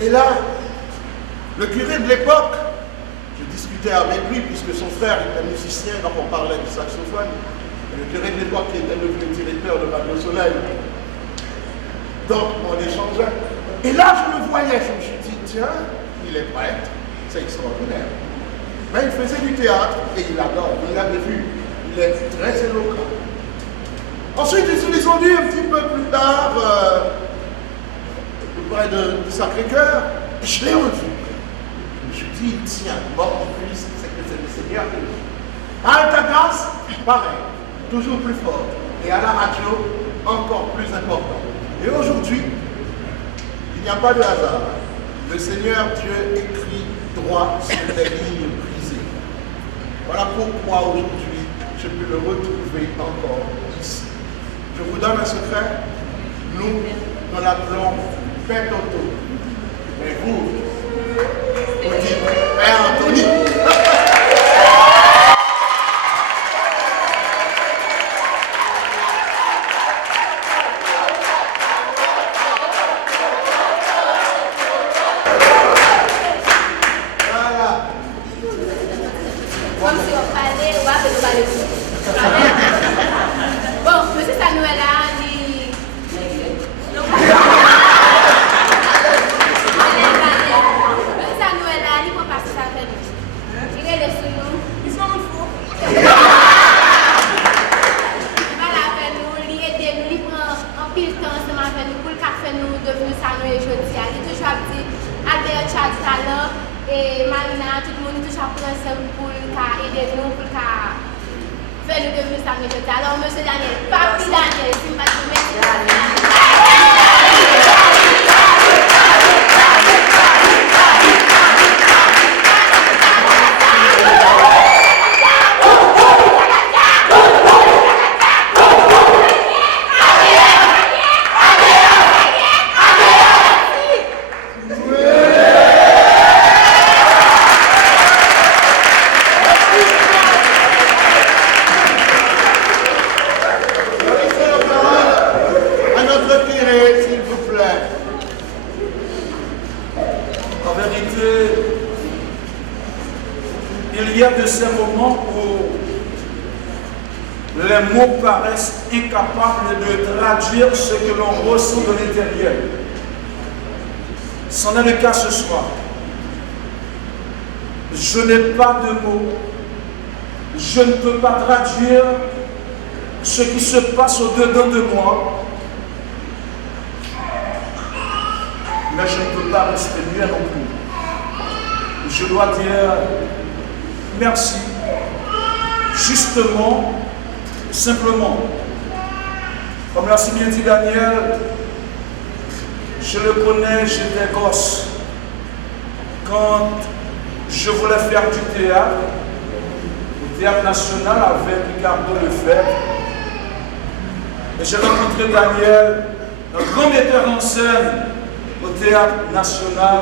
Et là, le curé de l'époque, je discutais avec lui, puisque son frère était musicien, donc on parlait du saxophone. Et le curé de l'époque était devenu directeur de Radio Soleil. Donc on échangeait. Et là, je le voyais, je me suis dit, tiens, il est prêtre, c'est extraordinaire. Mais il faisait du théâtre et il adore, vous l'avez vu, il est très éloquent. Ensuite, ils se les ont dit un petit peu plus tard, près de Sacré-Cœur, et je l'ai revu. Je me suis dit, tiens, mort en plus, c'est que c'est le Seigneur qui nous. À Altagrace, pareil, toujours plus fort. Et à la radio, encore plus important. Et aujourd'hui, il n'y a pas de hasard. Le Seigneur Dieu écrit droit sur des lignes brisées. Voilà pourquoi aujourd'hui, je peux le retrouver encore ici. Je vous donne un secret. Nous l'appelons Père Toto. Mais vous dites Père Anthony. Voilà. Comme si on parlait, on va te parler. Bon, monsieur Samuel a dit. Et Marina, tout le monde est toujours ensemble pour aider nous, pour faire nous devenir ça. Alors, monsieur Daniel, papi Daniel, si vous y a de ces moments où les mots paraissent incapables de traduire ce que l'on ressent de l'intérieur. C'en est le cas ce soir. Je n'ai pas de mots. Je ne peux pas traduire ce qui se passe au-dedans de moi. Mais je ne peux pas rester muet non plus. Je dois dire merci. Justement, simplement. Comme l'a si bien dit Daniel, je le connais, j'étais gosse. Quand je voulais faire du théâtre, au Théâtre National avec Ricardo Lefebvre, et j'ai rencontré Daniel, un grand metteur en scène au Théâtre National.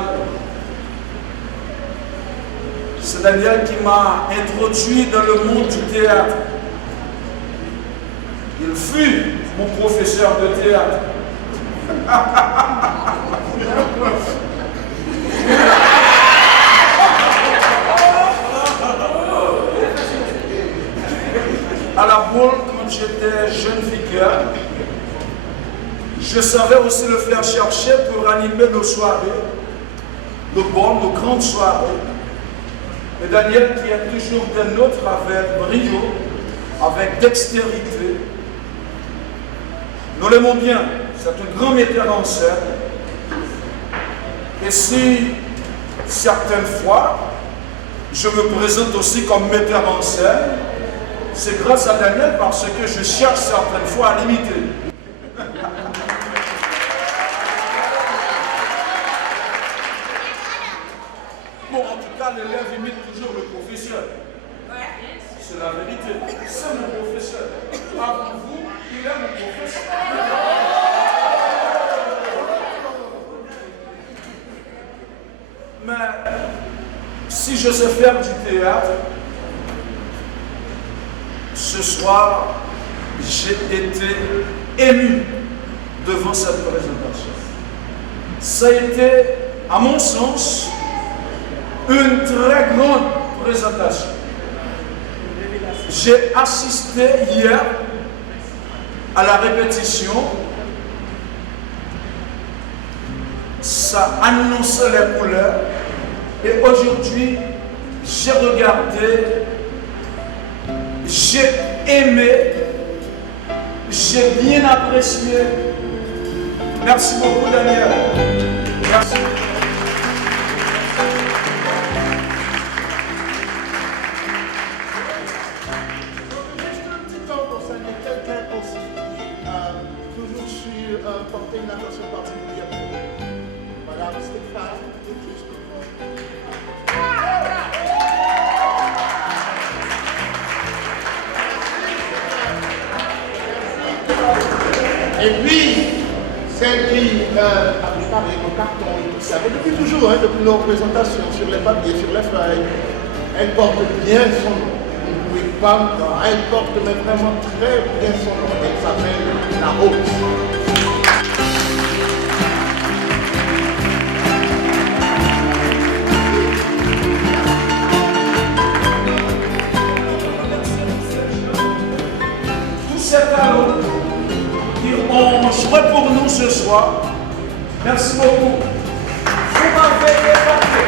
C'est Daniel qui m'a introduit dans le monde du théâtre. Il fut mon professeur de théâtre. À la boule, quand j'étais jeune figure, je savais aussi le faire chercher pour animer nos soirées, nos bonnes, nos grandes soirées. Et Daniel, qui est toujours des nôtres avec brio, avec dextérité, nous l'aimons bien, c'est un grand metteur en scène. Et si certaines fois, je me présente aussi comme metteur en scène, c'est grâce à Daniel parce que je cherche certaines fois à l'imiter. Bon, en tout cas, l'élève imite toujours le professeur. C'est la vérité. C'est mon professeur. Avant vous, il est mon professeur. Mais si je sais faire du théâtre, ce soir, j'ai été ému devant cette présentation. Ça a été, à mon sens, une très grande présentation. J'ai assisté hier à la répétition. Ça annonçait les couleurs. Et aujourd'hui, j'ai regardé, j'ai aimé, j'ai bien apprécié. Merci beaucoup, Daniel. Merci. Toujours sur porter une attention particulière pour vous. Madame Stéphane, tout juste. Et puis, celle qui a préparé nos cartons et tout ça, mais depuis toujours, hein, depuis nos représentations sur les papiers, sur les feuilles, elle porte bien son nom. Vous ne pouvez pas me croire, elle porte mais vraiment très bien son nom. Elle s'appelle La Rose. Ces talents qui ont joué pour nous ce soir. Merci beaucoup. Vous m'avez épaté.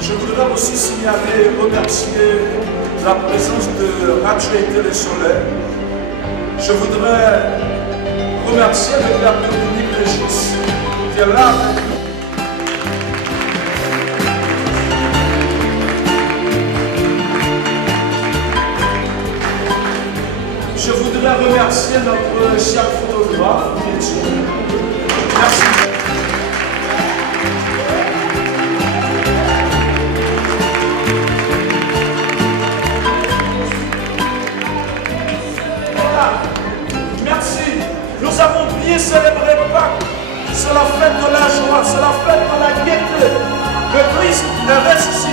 Je voudrais aussi signaler et remercier la présence de Radio et Télé Soleil. Je voudrais remercier le père Dominique Régis qui est là avec nous. Je voudrais remercier notre cher photographe, merci. Nous avons bien célébré Pâques. C'est la fête de la joie, c'est la fête de la gaieté. Le Christ est ressuscité.